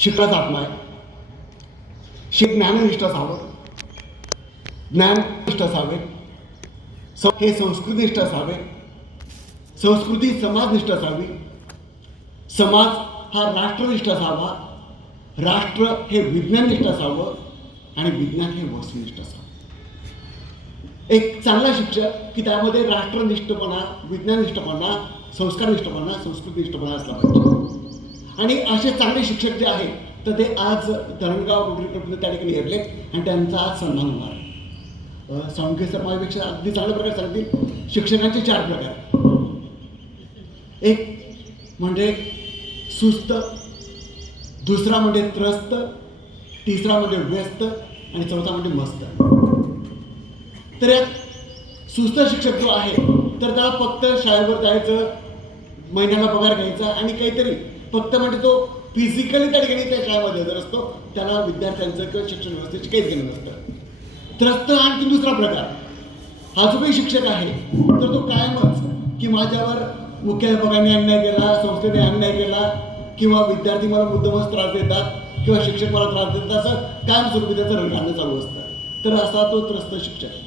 शिकायचा आत्मा आहे. ज्ञाननिष्ठ असावं, ज्ञाननिष्ठ असावे, हे संस्कृतीनिष्ठ असावे, संस्कृती समाजनिष्ठ असावी, समाज हा राष्ट्रनिष्ठ असावा, राष्ट्र हे विज्ञाननिष्ठ असावं आणि विज्ञान हे वस्तुनिष्ठ असावं. एक चांगला शिक्षक की त्यामध्ये राष्ट्रनिष्ठपणा, विज्ञाननिष्ठपणा, संस्कारनिष्ठपणा, संस्कृतीनिष्ठपणा असला पाहिजे. आणि असे चांगले शिक्षक जे आहेत तर ते आज धरणगाव रोटरी क्लबमध्ये त्या ठिकाणी येरले आणि त्यांचा आज सन्मान होणार आहे. साळुंखे सर माझ्यापेक्षा अगदी चांगल्या प्रकारे सांगतील. शिक्षकांचे 4 प्रकार. एक म्हणजे सुस्त, दुसरा म्हणजे त्रस्त, तिसरा म्हणजे व्यस्त आणि चौथा म्हणजे मस्त. तर यात सुस्त शिक्षक जो आहे तर त्याला फक्त शाळेवर जायचं, महिन्याला पगार घ्यायचा आणि काहीतरी फक्त म्हणजे तो फिजिकली त्या ठिकाणी त्या शाळेमध्ये जर असतो त्याला विद्यार्थ्यांचं किंवा शिक्षण व्यवस्थेची काहीच घेणं नसतं. त्रस्त आणखी दुसरा प्रकार. हा जो काही शिक्षक आहे तर तो कायमच की माझ्यावर मुख्याध्यापकांनी अन्याय केला, संस्थेने अन्याय केला किंवा विद्यार्थी मला मुद्दामच त्रास देतात किंवा शिक्षक मला त्रास देतात असं कायमस्वरूपी त्याचं रंगाणं चालू असतं. तर असा तो त्रस्त शिक्षक.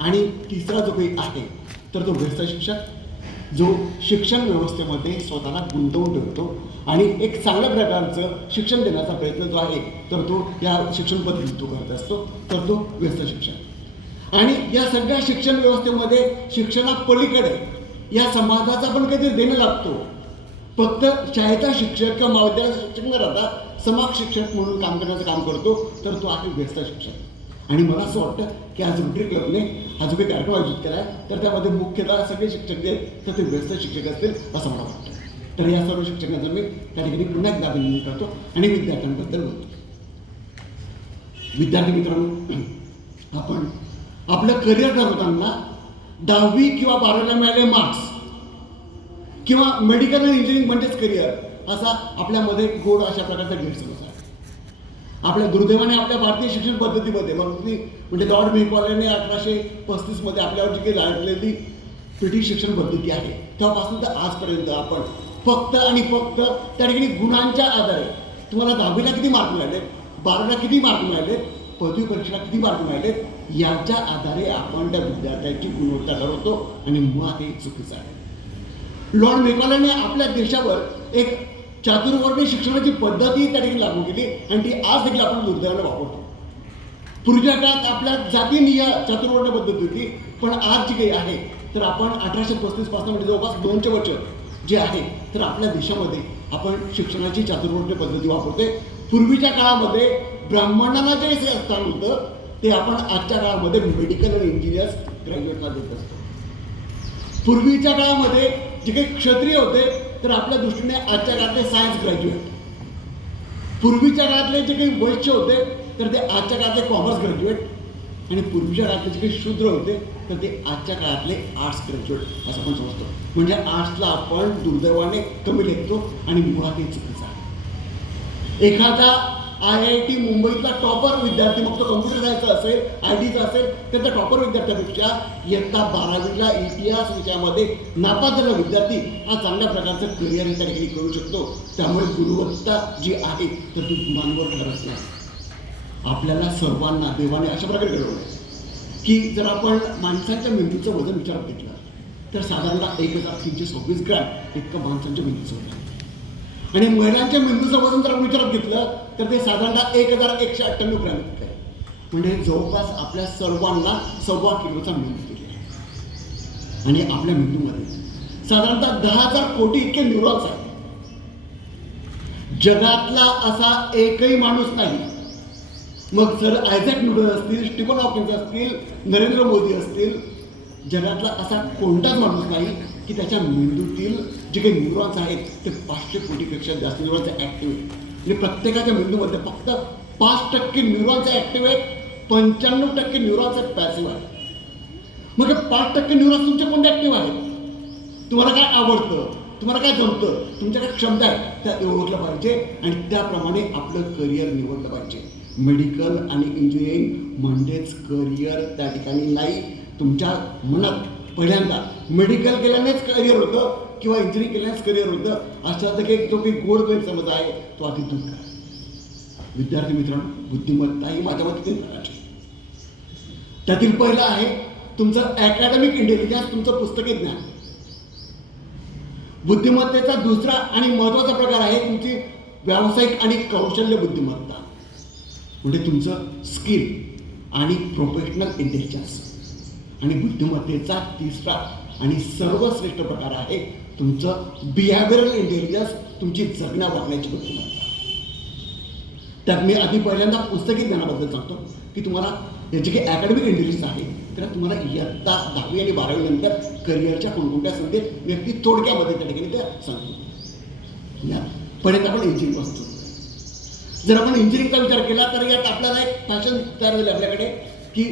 आणि तिसरा जो काही आहे तर तो व्यस्त शिक्षक, जो शिक्षण व्यवस्थेमध्ये स्वतःला गुंतवून ठेवतो आणि एक चांगल्या प्रकारचं शिक्षण देण्याचा प्रयत्न जो आहे तर तो या शिक्षण पद्धतीत तो करत असतो. तर तो व्यस्त शिक्षक. आणि या सगळ्या शिक्षण व्यवस्थेमध्ये शिक्षणापलीकडे या समाजाचा पण काहीतरी देणं लागतो. फक्त शाळेचा शिक्षक किंवा महाविद्यालयाचा शिक्षक न राहता समाज शिक्षक म्हणून काम करण्याचं काम करतो तर तो आहे व्यस्त शिक्षक. आणि मला असं वाटतं की आज रोटरी क्लबने हा जो काही कार्यक्रम आयोजित केला आहे तर त्यामध्ये मुख्यतः सगळे शिक्षक जे आहेत तर ते व्यस्त शिक्षक असतील असं मला वाटतं. तर या सर्व शिक्षकांचं मी त्या ठिकाणी पुन्हा एकदा अभिनंदन करतो आणि विद्यार्थ्यांबद्दल बोलतो. विद्यार्थी मित्रांनो, आपण आपलं करिअर ठरवताना 10वी किंवा 12वीला मिळालेले मार्क्स किंवा मेडिकल आणि इंजिनिअरिंग म्हणजेच करिअर असा आपल्यामध्ये गोड अशा प्रकारचा गैरसमज आहे. आपल्या दुर्दैवाने आपल्या भारतीय शिक्षण पद्धतीमध्ये म्हणजे लॉर्ड मेकॉलेने 1835 मध्ये आपल्यावर जी काही लादलेली ब्रिटिश शिक्षण पद्धती आहे तेव्हापासून तर आजपर्यंत आपण फक्त आणि फक्त त्या ठिकाणी गुणांच्या आधारे तुम्हाला 10वीला किती मार्क मिळाले, 12वीला किती मार्क मिळाले, पदवी परीक्षेला किती मार्क मिळाले याच्या आधारे आपण त्या विद्यार्थ्यांची गुणवत्ता ठरवतो आणि मुळात हे चुकीचं आहे. लॉर्ड मेकॉलेने आपल्या देशावर एक चातुर्वर्णीय शिक्षणाची पद्धती त्या ठिकाणी लागू केली आणि ती आज देखील आपण दुर्दैवाने वापरतो. पूर्वीच्या काळात आपल्या जातीनिहाय चातुर्वर्णीय पद्धती होती, पण आज जी काही आहे तर आपण 1835 पासून म्हणजे जवळपास 200 वर्ष जे आहे तर आपल्या देशामध्ये आपण शिक्षणाची चातुर्वर्णीय पद्धती वापरते. पूर्वीच्या काळामध्ये ब्राह्मणांना जे स्थान होतं ते आपण आजच्या काळामध्ये मेडिकल आणि इंजिनियर्स ग्रॅज्युएटला देत असतो. पूर्वीच्या काळामध्ये जे काही क्षत्रिय होते तर आपल्या दृष्टीने आजच्या काळातले सायन्स ग्रॅज्युएट, पूर्वीच्या काळातले जे काही वैश्य होते तर ते आजच्या काळातले कॉमर्स ग्रॅज्युएट आणि पूर्वीच्या काळातले जे काही शूद्र होते तर ते आजच्या काळातले आर्ट्स ग्रॅज्युएट असं आपण समजतो. म्हणजे आर्ट्सला आपण दुर्दैवाने कमी लेखतो आणि मुळात हे चुकीचं आहे. एखादा IIT मुंबईतला टॉपर विद्यार्थी मग तो कम्प्युटर सायन्सचा असेल, ITचा असेल तर त्या टॉपर विद्यार्थ्यापेक्षा इयत्ता 12वीला इतिहास विषयामध्ये नापास झालेला विद्यार्थी हा चांगल्या प्रकारचं करिअर त्या ठिकाणी करू शकतो. त्यामुळे गुणवत्ता जी आहे तर ती गुणांवर ठरत नाही. आपल्याला सर्वांना देवाने अशा प्रकारे घडवलं की जर आपण माणसाच्या मेंदूचं वजन विचारात घेतलं तर साधारणतः 1326 ग्रॅम इतकं माणसांच्या मेंदूचं वजन आणि महिलांच्या मेंदूचं वजन जर आपण विचारात घेतलं तर ते साधारणतः 1198 ग्रॅम इतकं आहे. म्हणजे जवळपास आपल्या सर्वांना 1.25 किलोचा मेंदू दिलेला आहे आणि आपल्या मेंदूमध्ये साधारणतः 10,000 कोटी इतके न्यूरॉन्स आहेत. जगातला असा एकही माणूस नाही, मग सर आयझॅक न्यूटन असतील, स्टीफन हॉकिन्स असतील, नरेंद्र मोदी असतील, जगातला असा कोणताच माणूस नाही की त्याच्या मेंदूतील जे काही न्यूरॉन्स आहेत ते 500 कोटीपेक्षा जास्त न्यूरॉन्स ॲक्टिव्ह आहेत. म्हणजे प्रत्येकाच्या मेंदूमध्ये फक्त 5% न्यूरॉन्स ॲक्टिव्ह आहेत, 95% न्यूरॉन्स पॅसिव्ह आहेत. मग हे 5% न्यूरॉन्स तुमचे कोणते ॲक्टिव्ह आहेत? तुम्हाला काय आवडतं, तुम्हाला काय जमतं, तुमच्या काय क्षमता आहेत त्या ओळखलं पाहिजे आणि त्याप्रमाणे आपलं करिअर निवडलं पाहिजे. मेडिकल आणि इंजिनिअरिंग म्हणजेच करिअर त्या ठिकाणी नाही. तुमच्या मनात पहिल्यांदा मेडिकल केल्यानेच करिअर होतं किंवा इंजिनिअरिंग केल्यानेच करिअर होतं अशा जो काही गोड गैरसमज आहे तो आधी दूर करा. विद्यार्थी मित्रांनो, बुद्धिमत्ता ही माझ्या मते 3 प्रकारची. त्यातील पहिलं आहे तुमचं अकॅडमिक इंटेलिजन्स, तुमचं पुस्तकी ज्ञान. बुद्धिमत्तेचा दुसरा आणि महत्त्वाचा प्रकार आहे तुमची व्यावसायिक आणि कौशल्य बुद्धिमत्ता, म्हणजे तुमचं स्किल आणि प्रोफेशनल इंटेलिजन्स. आणि बुद्धिमत्तेचा तिसरा आणि सर्वश्रेष्ठ प्रकार आहे तुमचं बिहेवियरल इंटेलिजन्स, तुमची जगण्या वागण्याची बुद्धिमत्ता. त्यात मी आधी पहिल्यांदा पुस्तकी ज्ञानाबद्दल सांगतो की तुम्हाला याचे काही अकॅडमिक इंटेलिजन्स आहे तर तुम्हाला इयत्ता 10वी आणि 12वी नंतर करिअरच्या कोणकोणत्या संधी व्यक्ती थोडक्यामध्ये त्या ठिकाणी त्या सांगतो. या पर्यंत आपण इंजिनिअरिंग असतो. जर आपण इंजिनिअरिंगचा विचार केला तर यात आपल्याला एक फॅशन तयार झाली आपल्याकडे की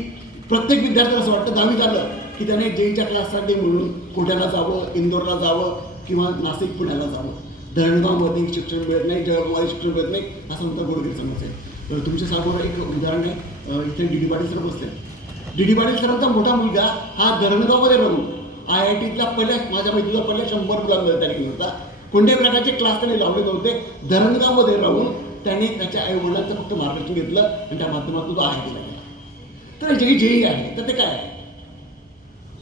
प्रत्येक विद्यार्थ्याला असं वाटतं 10वी झालं की त्याने जेईच्या क्लाससाठी म्हणून पुण्याला जावं, इंदोरला जावं किंवा नाशिक पुण्याला जावं. धरणगावमध्ये शिक्षण मिळत नाही, जळगावमध्ये शिक्षण मिळत नाही असं म्हणता गोडगीर समज आहे. तर तुमच्या समोर एक उदाहरण आहे. इथे डी डी पाटील सर बसले. डी डी पाटील सरांचा मोठा मुलगा हा धरणगावमध्ये राहून IITतला माझ्या मैत्रीला पहिल्या 100 मुलांमध्ये त्या ठिकाणी होता. कोणत्याही प्रकारचे क्लास त्याने लावले नव्हते. धरणगावमध्ये राहून त्याने त्याच्या आईवडिलांचं फक्त मार्गदर्शन घेतलं आणि त्या माध्यमातून तो IITला गेला. तर जेई आहे तर ते काय आहे?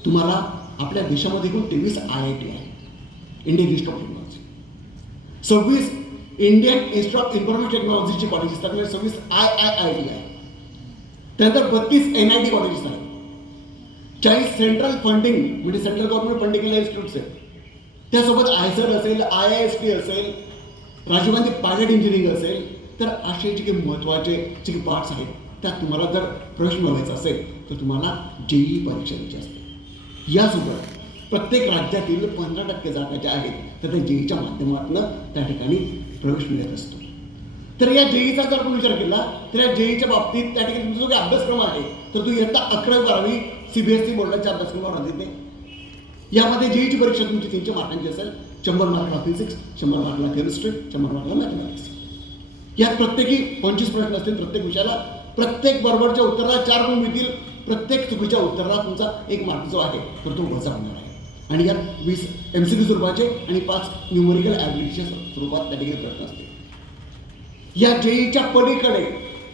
तुम्हाला आपल्या देशामध्ये एकूण 23 IIT आहे. Indian institute of technology, 26 Indian institute of information टेक्नॉलॉजीची कॉलेजेस आहेत, 26 IIIT आहे. त्यानंतर 32 NIT कॉलेजेस आहेत, 40 सेंट्रल फंडिंग म्हणजे सेंट्रल गव्हर्नमेंट फंडिंग इन्स्टिट्यूट्स आहेत. त्यासोबत IISER असेल, IIST असेल, राजीव गांधी पायलट इंजिनिअरिंग असेल. तर असे जे काही महत्त्वाचे जे काही पार्ट्स आहेत त्यात तुम्हाला जर प्रवेश मिळवायचा असेल तर तुम्हाला जेई परीक्षा द्यायची असते. यासोबत प्रत्येक राज्यातील 15% जागा ज्या आहेत तर त्या जेईच्या माध्यमातून त्या ठिकाणी प्रवेश मिळत असतो. तर या जेईचा जर आपण विचार केला तर या जेईच्या बाबतीत त्या ठिकाणी तुमचा जो काही अभ्यासक्रम आहे तर तो इयत्ता 11वी 12वी CBSE बोर्डाच्या अभ्यासक्रमावर आधारित आहे. यामध्ये जेईची परीक्षा तुमची 300 मार्कांची असेल. 100 मार्कला फिजिक्स, 100 मार्कला केमिस्ट्री, 100 मार्कला मॅथमॅटिक्स. यात प्रत्येकी 25 प्रश्न असतील प्रत्येक विषयाला. प्रत्येक बरोबरच्या उत्तराला 4 गुण मिळतील. प्रत्येक चुकीच्या उत्तराला तुमचा 1 मार्क जो आहे तर तो वजा होणार आहे. आणि यात 20 MCQ स्वरूपाचे आणि 5 न्यूमेरिकल ॲबिलिटीच्या स्वरूपात त्या ठिकाणी प्रश्न असतील. या जेईच्या पलीकडे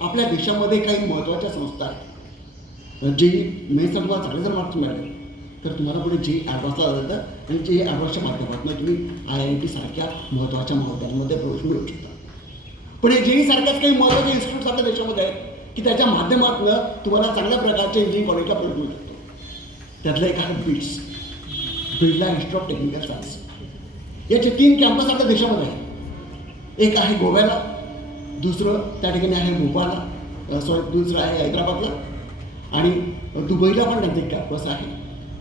आपल्या देशामध्ये काही महत्त्वाच्या संस्था आहेत. जेई मेन्सला तुम्हाला चांगले जर मार्क्स मिळाले तर तुम्हाला पुढे जेई ॲडव्हान्सला जातं आणि जेई ॲडव्हान्सच्या माध्यमातून तुम्ही IIT सारख्या महत्त्वाच्या महाविद्यालयांमध्ये प्रवेश मिळवू शकता. पण हे जेई सारख्याच काही महत्त्वाचे इन्स्टिट्यूट्स आपल्या देशामध्ये आहेत की त्याच्या माध्यमातून तुम्हाला चांगल्या प्रकारच्या इंजिनिअरिंग कॉलेजला प्रवेश मिळू शकतो. त्यातलं एक आहे Birla institute of technical science. याचे 3 कॅम्पस आपल्या देशामध्ये आहेत. एक आहे गोव्याला, दुसरं त्या ठिकाणी आहे भोपाळला, दुसरं आहे हैदराबादला आणि दुबईला पण त्यांचं एक कॅम्पस आहे.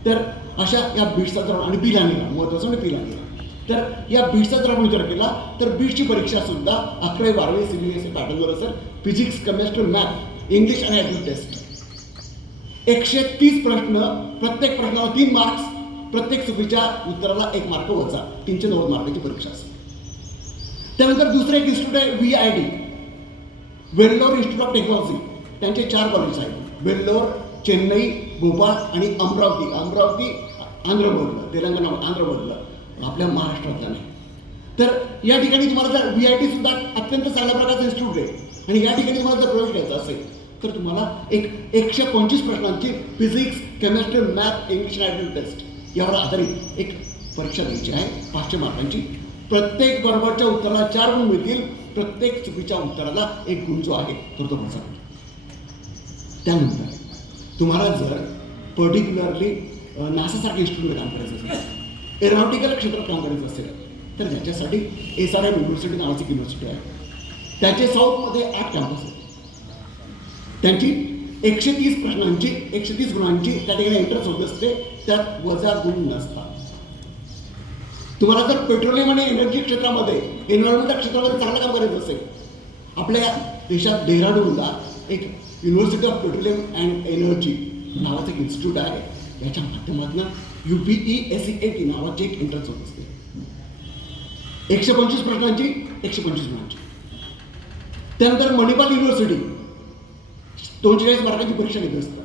तर अशा या बीट्सचा जर आणि पिलानीला महत्त्वाचं म्हणजे पिलानीला. तर या बीट्सचा जर आपण विचार केला तर बीट्सची परीक्षा सुद्धा 11वी 12वी CBSE पॅटर्नवर असेल. फिजिक्स, केमिस्ट्री, मॅथ, इंग्लिश आणि ॲप्टिट्यूड टेस्ट. 130 प्रश्न, प्रत्येक प्रश्नाला 3 मार्क्स, प्रत्येक चुकीच्या उत्तराला 1 मार्क वजा, 390 मार्काची परीक्षा असेल. त्यानंतर दुसरं एक इन्स्टिट्यूट आहे VIT, Vellore institute of technology. त्यांचे 4 कॉलेजेस आहेत. वेल्लोर, चेन्नई, भोपाळ आणि अमरावती. अमरावती आंध्रमधलं, तेलंगणा आंध्रमधलं, आपल्या महाराष्ट्रातलं नाही. तर या ठिकाणी तुम्हाला जर VIT सुद्धा अत्यंत चांगल्या प्रकारचं इन्स्टिट्यूट आहे आणि या ठिकाणी तुम्हाला जर प्रवेश घ्यायचा असेल तर तुम्हाला एक 125 प्रश्नांची फिजिक्स, केमिस्ट्री, मॅथ, इंग्लिश आणि ॲप्टिट्यूड टेस्ट यावर आधारित एक परीक्षा द्यायची आहे 500 मार्कांची. प्रत्येक बरोबरच्या उत्तराला 4 गुण मिळतील. प्रत्येक चुकीच्या उत्तराला 1 गुण जो आहे तर तो वजा. त्यानंतर तुम्हाला जर पर्टिक्युलरली नासासारख्या इन्स्टिट्यूटमध्ये काम करायचं असेल, एरोनॉटिकल क्षेत्रात काम करायचं असेल तर त्याच्यासाठी SRM युनिव्हर्सिटी नावाची युनिव्हर्सिटी आहे. त्याचे साऊथमध्ये 8 कॅम्पस आहेत. त्यांची 130 प्रश्नांची 130 गुणांची त्या ठिकाणी एंट्रन्स होत असते. त्यात वजा गुण नसतात. तुम्हाला जर पेट्रोलियम आणि एनर्जी क्षेत्रामध्ये, एन्व्हायरमेंटल क्षेत्रामध्ये चांगलं काम करायचं असेल, आपल्या देशात डेहराडूनला एक university of petroleum and energy नावाचं एक इन्स्टिट्यूट आहे. याच्या माध्यमातून UPESCAT नावाची एक एंट्रन्स होत असते. 125 प्रश्नांची 125 गुणांची. त्यानंतर मणिपाल युनिव्हर्सिटी 240 मार्कांची परीक्षा घेत असतात.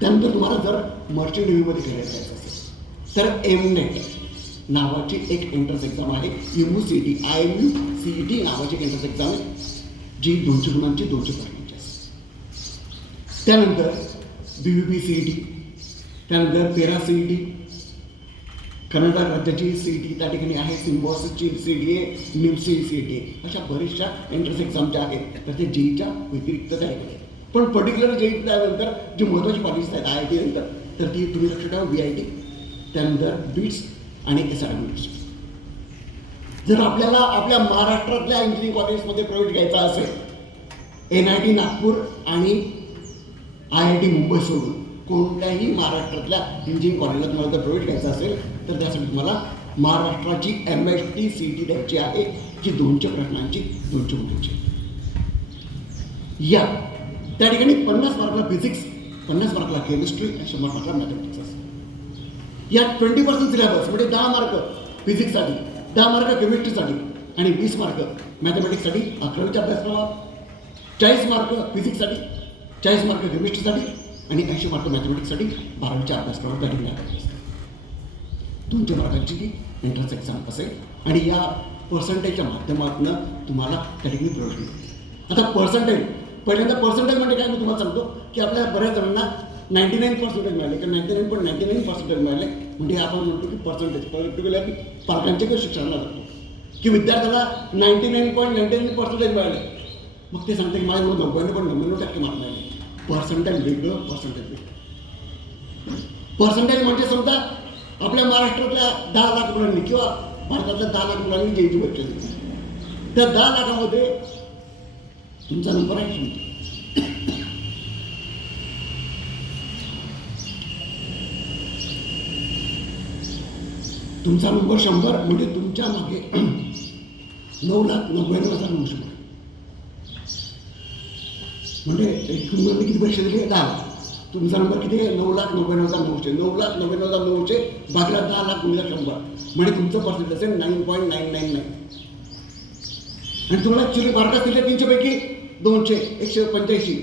त्यानंतर तुम्हाला जर मर्चंट नेव्हीमध्ये करायचं असेल तर MNET नावाची एक एंट्रन्स एक्झाम आहे. IMU CET नावाची एक एंट्रन्स एक्झाम आहे. जी 200 गुणांची 200 प्रश्नांची असते. त्यानंतर BVP CET, त्यानंतर पेरा CET, कर्नाटक राज्याची CET त्या ठिकाणी आहे, सिम्बॉसिसची CET आहे, निम्सी CET आहे, अशा बऱ्याचशा एंट्रन्स एक्झामच्या आहेत. तर ते जेईच्या व्यतिरिक्त त्या ठिकाणी आहे. पण पर्टिक्युलर जेई त्यानंतर जी महत्त्वाची कॉलेजेस आहेत IIT नंतर, तर ती तुम्ही लक्ष ठेवा, VIT, त्यानंतर BITS आणि SRM युनिव्हर्सिटी. जर आपल्याला आपल्या महाराष्ट्रातल्या इंजिनिअरिंग कॉलेजेसमध्ये प्रवेश घ्यायचा असेल, NIT नागपूर आणि IIT मुंबई सोडून कोणत्याही महाराष्ट्रातल्या इंजिनिअरिंग कॉलेजला तुम्हाला जर प्रवेश घ्यायचा असेल तर त्यासाठी तुम्हाला महाराष्ट्राची MST CET द्यायची आहे, जी 200 प्रश्नांची 200 गुणांची. या त्या ठिकाणी 50 मार्कला फिजिक्स, 50 मार्कला केमिस्ट्री आणि 100 मार्कला मॅथमॅटिक्स असते. या 20% सिलेबस म्हणजे 10 मार्क फिजिक्ससाठी, 10 मार्क केमिस्ट्रीसाठी आणि 20 मार्क मॅथमॅटिक्ससाठी 11वीच्या अभ्यासक्रमावर, 40 मार्क फिजिक्ससाठी, 40 मार्क केमिस्ट्रीसाठी आणि 80 मार्क मॅथमॅटिक्ससाठी 12वीच्या अभ्यासक्रमावर त्या ठिकाणी आधारित असतात. 200 मार्कांची ही एंट्रन्स एक्झाम असेल आणि या पर्सेंटेजच्या माध्यमातून तुम्हाला त्या ठिकाणी प्रवेश मिळतो. आता पर्सेंटेज, पहिल्यांदा पर्सेंटेज म्हणजे काय मी तुम्हाला सांगतो की आपल्या बऱ्याच जणांना 99% मिळाले किंवा 99.99% मिळाले, म्हणजे आपण म्हणतो की पर्सेंटेज पर्टिक्युलरली पालकांच्या किंवा शिक्षणाला जातो की विद्यार्थ्याला 99.99% मिळाले. मग ते सांगते की माझ्या 99.99% मार्क मिळाले. पर्सेंटेज वेगळं, पर्सेंटेज वेगळं. पर्सेंटेज म्हणजे समजा आपल्या महाराष्ट्रातल्या 10 लाख मुलांनी किंवा भारतातल्या 10 लाख मुलांनी जेईची परीक्षा दिली, त्या 10 लाखामध्ये तुमचा नंबर आहे तुमचा. तुमचा नंबर 100 म्हणजे तुमच्या मागे 9,99,900 म्हणजे एकूण मुलांनी किती परीक्षा दिली? 10 लाख. तुमचा नंबर किती आहे? 9,99,900. 9,99,900 भागला 10 लाख गुणिले 100 म्हणजे तुमचं पर्सेंटेज असेल 9.999. आणि तुम्हाला ॲक्च्युली मार्क असतील 300 पैकी 200, 185.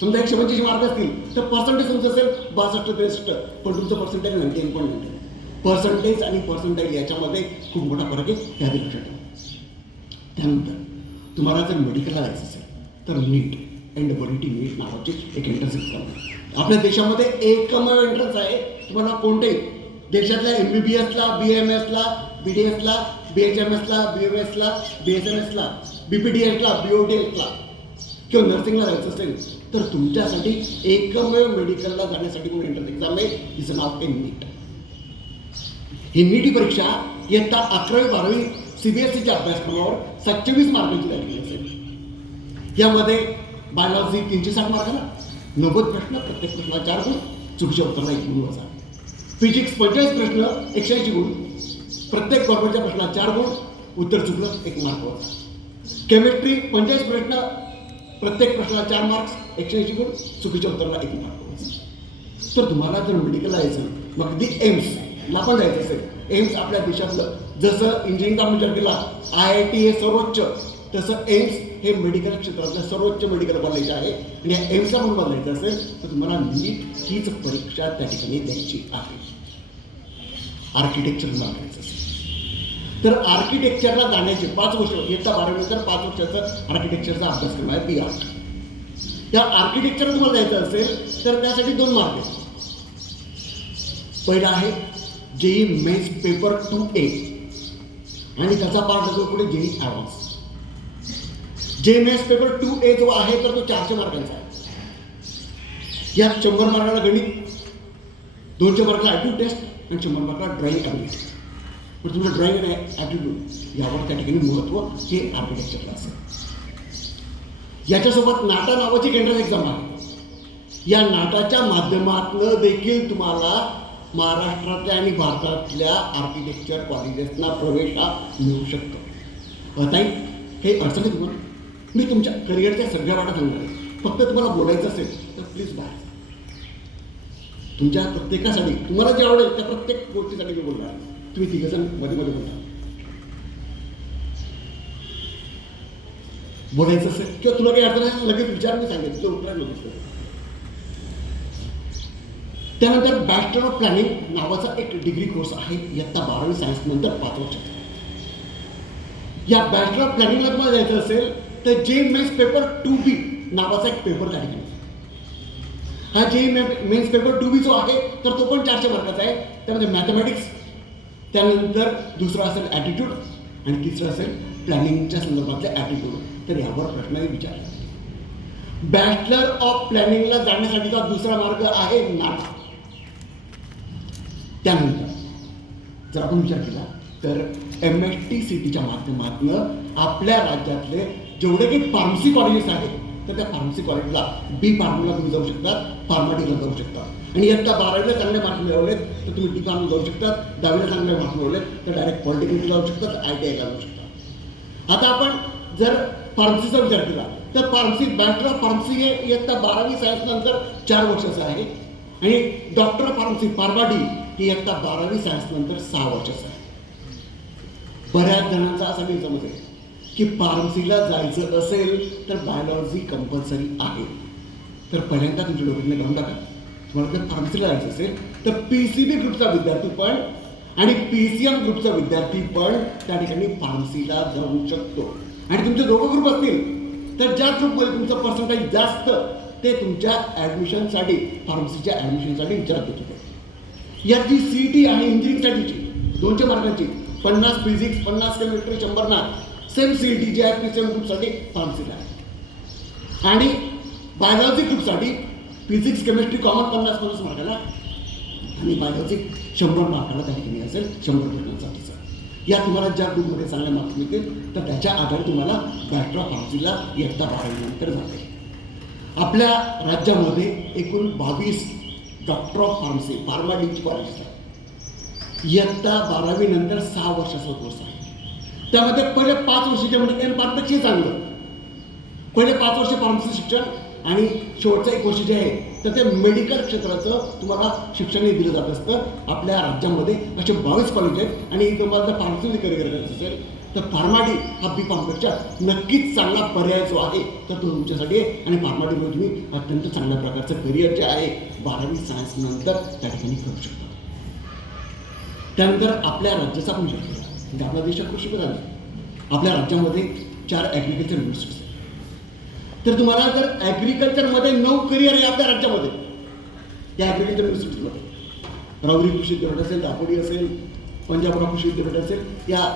समजा 185 मार्क असतील तर पर्सेंटेज तुमचं असेल 62-63, पण तुमचं पर्सेंटेज 99.99. पर्सेंटेज आणि पर्सेंटेज याच्यामध्ये खूप मोठा फरक आहे, हे आधी लक्षात ठेवा. त्यानंतर तुम्हाला जर मेडिकलला जायचं असेल तर नीट NEET नीट नावाची एक एंट्रन्स एक्झाम आहे. आपल्या देशामध्ये एकमेव एंट्रन्स आहे. तुम्हाला कोणतेही देशातल्या MBBSला, BAMSला, BDSला, BHMSला, BMSला, BSMSला, BPDSला, BODSला किंवा नर्सिंगला जायचं असेल तर तुमच्यासाठी एकमेव मेडिकलला जाण्यासाठी कोण एंट्रन्स एक्झाम आहे, तिचं नाव आहे नीट. ही नीट ही परीक्षा इयत्ता 11वी-12वी CBSEच्या अभ्यासक्रमावर 720 मार्कांची झालेली असेल. यामध्ये बायोलॉजी 360 मार्काला 90 प्रश्न, प्रत्येक प्रश्नाला 4 गुण, चुकीच्या उत्तराला 1 गुण वजा. फिजिक्स 45 प्रश्न 180 गुण, प्रत्येक बरोबरच्या प्रश्नाला 4 गुण, उत्तर चुकलं 1 मार्क वजा. केमिस्ट्री 45 प्रश्न, प्रत्येक प्रश्नाला 4 मार्क्स, 180 गुण, चुकीच्या उत्तराला 1 मार्क वजा. तर तुम्हाला जर मेडिकलला यायचं, मग अगदी एम्सला पण जायचं असेल, एम्स आपल्या देशातलं जसं इंजिनिअरिंग कॉलेज केला IIT हे सर्वोच्च, तसं एम्स हे मेडिकल क्षेत्रातलं सर्वोच्च मेडिकल कॉलेज आहे. आणि या एम्सला पण बदलायचं असेल तर तुम्हाला नीट हीच परीक्षा त्या ठिकाणी द्यायची आहे. आर्किटेक्चर करायचं असेल तर आर्किटेक्चरला जाण्याचे 5 वर्ष, इयत्ता 12वीनंतर 5 वर्षाचं आर्किटेक्चरचा अभ्यासक्रम आहे BARC. या आर्किटेक्चर तुम्हाला जायचं असेल तर त्यासाठी 2 मार्ग आहेत. पहिला आहे JEE मेन्स पेपर 2A आणि त्याचा पार्ट जो पुढे JEE advance. JEE mains paper 2A जो आहे तर तो 400 मार्कांचा आहे. यात 100 मार्काला गणित, 200 मार्काला ॲप्टिट्यूड टेस्ट आणि 100 मार्काला ड्रॉइंग ॲबिलिटी. पण तुमचं ड्रॉइंग आणि ॲप्टिट्यूड यावर त्या ठिकाणी महत्त्व हे आर्किटेक्चरला असेल. याच्यासोबत नाटा नावाची एंट्रन्स एक्झाम आहे. या नाटाच्या माध्यमातून देखील तुम्हाला महाराष्ट्रातल्या आणि भारतातल्या आर्किटेक्चर कॉलेजेसना प्रवेश हा मिळू शकतो. ताई काही अडचण आहे तुम्हाला? मी तुमच्या करिअरच्या सगळ्या वाटा सांगणार आहे. फक्त तुम्हाला बोलायचं असेल तर प्लीज बाहेर. तुमच्या प्रत्येकासाठी तुम्हाला जे आवडेल त्या प्रत्येक गोष्टीसाठी मी बोलणार. तुम्ही तिघजण मध्ये मध्ये बोलता. बोलायचं असेल किंवा तुला काही अडचण असेल लगेच विचार, मी सांगेन तुझं उत्तर लगेच. त्यानंतर बॅचलर ऑफ प्लॅनिंग नावाचा एक डिग्री कोर्स आहे इयत्ता 12वी सायन्स नंतर 5 वर्षाचा. या बॅचलर ऑफ प्लॅनिंगला तुम्हाला जायचं असेल तर जे मेन्स पेपर 2B नावाचा एक पेपर त्या ठिकाणी. हा जे मेन्स पेपर 2B जो आहे तर तो पण 400 मार्काचा आहे. त्यामध्ये मॅथमॅटिक्स, त्यानंतर दुसरं असेल ॲटिट्यूड आणि तिसरं असेल प्लॅनिंगच्या संदर्भातले ॲटिट्यूड. तर यावर प्रश्नही विचारला. बॅचलर ऑफ प्लॅनिंगला जाण्यासाठीचा दुसरा मार्ग आहे नाटा. त्यानंतर जर आपण विचार केला तर MSTCTच्या माध्यमातून आपल्या राज्यातले जेवढे काही फार्मसी कॉलेजेस आहेत तर त्या फार्मसी कॉलेजला B फार्मला तुम्ही जाऊ शकतात, फार्माटिकला जाऊ शकतात. आणि इयत्ता 12वीला चांगले मार्क मिळवलेत तर तुम्ही D फार्मला जाऊ शकतात. 10वीला चांगले मार्क मिळवलेत तर डायरेक्ट पॉलिटेक्निकला जाऊ शकतात, ITIला जाऊ शकतात. आता आपण जर फार्मसीचा विचार केला तर फार्मसी बॅचलर ऑफ फार्मसी हे इयत्ता 12वी सायन्स नंतर 4 वर्षाचं आहे आणि doctor of pharmacy pharma D ही इयत्ता 12वी सायन्स नंतर 6 वर्षाचं आहे. बऱ्याच जणांचा असा गैरसमज आहे की फार्मसीला जायचं असेल तर बायोलॉजी कंपल्सरी आहे. तर पहिल्यांदा तुमच्या डोक्याने घालून टाका. तुम्हाला जर फार्मसीला जायचं असेल तर PCB ग्रुपचा विद्यार्थी पण आणि PCM ग्रुपचा विद्यार्थी पण त्या ठिकाणी फार्मसीला जाऊ शकतो. आणि तुमचे दोघं ग्रुप असतील तर ज्या ग्रुपमध्ये तुमचं पर्सेंटेज जास्त ते तुमच्या ॲडमिशनसाठी फार्मसीच्या ॲडमिशनसाठी विचारत घेत होते. याची CET आहे इंजिनिअरिंगसाठीची 200 मार्कांची, 50 physics, 50 chemistry, 100 math. Same CET जी आहे PCM ग्रुपसाठी फार्मसीला आहे. आणि बायोलॉजी ग्रुपसाठी फिजिक्स केमिस्ट्री कॉमन 50 मार्काला आणि बायोलॉजी 100 मार्काला त्या ठिकाणी असेल 100 प्रश्नांसाठीचं. या तुम्हाला ज्या ग्रुपमध्ये चांगले मार्क्स मिळतील तर त्याच्या आधारे तुम्हाला बॅचलर ऑफ फार्मसीला इयत्ता 12वी नंतर जाता येईल. आपल्या राज्यामध्ये एकूण 22 डॉक्टर ऑफ फार्मसी फार्मा Dची कॉलेजेस आहेत. इयत्ता 12वी नंतर 6 वर्षाचा कोर्स आहे. त्यामध्ये पहिले 5 वर्षाचे म्हणजे फार्मपेक्षा चांगलं. पहिले 5 वर्ष फार्मसी शिक्षण आणि शेवटचं 1 वर्ष जे आहे तर ते मेडिकल क्षेत्राचं तुम्हाला शिक्षणही दिलं जात असतं. आपल्या राज्यामध्ये असे 22 कॉलेज आहेत आणि तुम्हाला जर फार्मसीमध्ये करिअर करायचं असेल तर फार्मा D हा B फार्मपेक्षा नक्कीच चांगला पर्याय जो आहे तर तो तुमच्यासाठी आहे. आणि फार्मा Dमध्ये तुम्ही अत्यंत चांगल्या प्रकारचं करिअर जे आहे 12वी सायन्स नंतर त्या ठिकाणी करू शकता. त्यानंतर आपल्या राज्याचा आपण विचार केला म्हणजे आपला देश कृषीप्रधान आहे. आपल्या राज्यामध्ये 4 ॲग्रिकल्चर युनिव्हर्सिटीज आहेत. तर तुम्हाला जर ॲग्रिकल्चरमध्ये 9 करिअर आहे आपल्या राज्यामध्ये त्या ॲग्रिकल्चर युनिव्हर्सिटीजमध्ये राऊरी कृषी विद्यापीठ असेल, दापोडी असेल, पंजाबराव कृषी विद्यापीठ असेल, या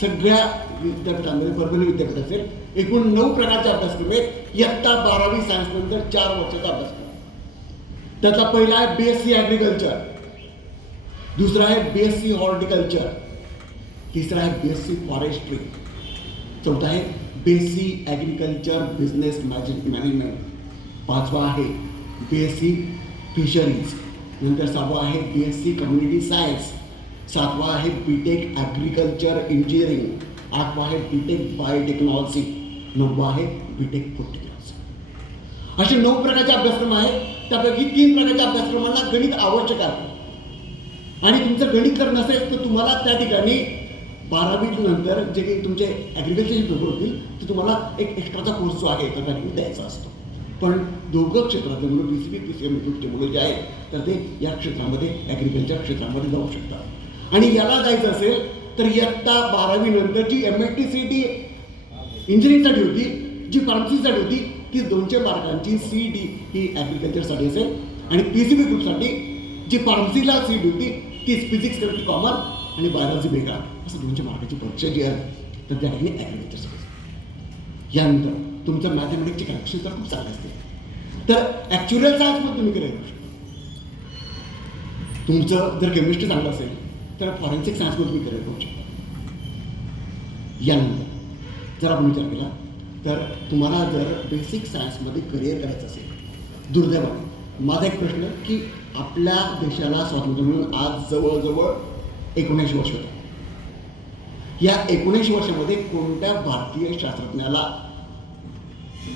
सगळ्या विद्यापीठांमध्ये परभणी विद्यापीठ असेल. एकूण 9 प्रकारचे अभ्यासक्रम आहेत. इयत्ता 12वी सायन्स नंतर 4 वर्षाचा अभ्यासक्रम. त्याचा पहिला आहे BSc ॲग्रिकल्चर, दुसरा आहे BSc हॉर्टिकल्चर, तिसरा आहे BSc फॉरेस्ट्री, चौथा आहे BSc ॲग्रिकल्चर बिझनेस मॅनेजमेंट, पाचवा आहे BSc फिशरीज, नंतर 6वा आहे BSc कम्युनिटी सायन्स, 7वा आहे BTech ॲग्रिकल्चर इंजिनिअरिंग, 8वा आहे BTech बायोटेक्नॉलॉजी, 9वा आहे BTech फूड टेक्नॉलॉजी. असे 9 प्रकारचे अभ्यासक्रम आहेत. त्यापैकी 3 प्रकारच्या अभ्यासक्रमांना गणित आवश्यक आहे. आणि तुमचं गणित जर नसेल तर तुम्हाला त्या ठिकाणी 12वी नंतर जे काही तुमचे ॲग्रिकल्चरचे पेपर होतील ते तुम्हाला एक एक्स्ट्राचा कोर्स जो आहे तर त्यासाठी द्यायचा असतो. पण दोघं क्षेत्रातले मुलं PCB PCM ग्रुपचे मुलं जे आहेत तर ते या क्षेत्रामध्ये ॲग्रिकल्चर क्षेत्रामध्ये जाऊ शकतात. आणि याला जायचं असेल तर इयत्ता 12वी नंतरची MSTCT इंजिनिअरिंगसाठी होती, जी फार्मसीसाठी होती ती 200 मार्कांची CET ही ॲग्रिकल्चरसाठी असेल. आणि PCB ग्रुपसाठी जी फार्मसीला सीट होती तीच फिजिक्स केमिस्ट्री कॉमन आणि बायोलॉजी वेगळा असं 200 मार्काची परीक्षा जी आहे तर त्या ठिकाणी ॲग्रिकल्चरसाठी. यानंतर तुमचं मॅथमॅटिक्सची कॅल्क्युलेशन तर खूप चांगलं असते तर ॲक्च्युअल सायन्समध्ये तुम्ही करिअर करू शकता. तुमचं जर केमिस्ट्री चांगलं असेल तर फॉरेन्सिक सायन्समध्ये तुम्ही करिअर करू शकता. यानंतर जर आपण विचार केला तर तुम्हाला जर बेसिक सायन्समध्ये करिअर करायचं असेल, दुर्दैवाने माझा एक प्रश्न की आपल्या देशाला स्वातंत्र्य मिळून आज जवळजवळ 19 वर्ष होतं. या 19 वर्षामध्ये कोणत्या भारतीय शास्त्रज्ञाला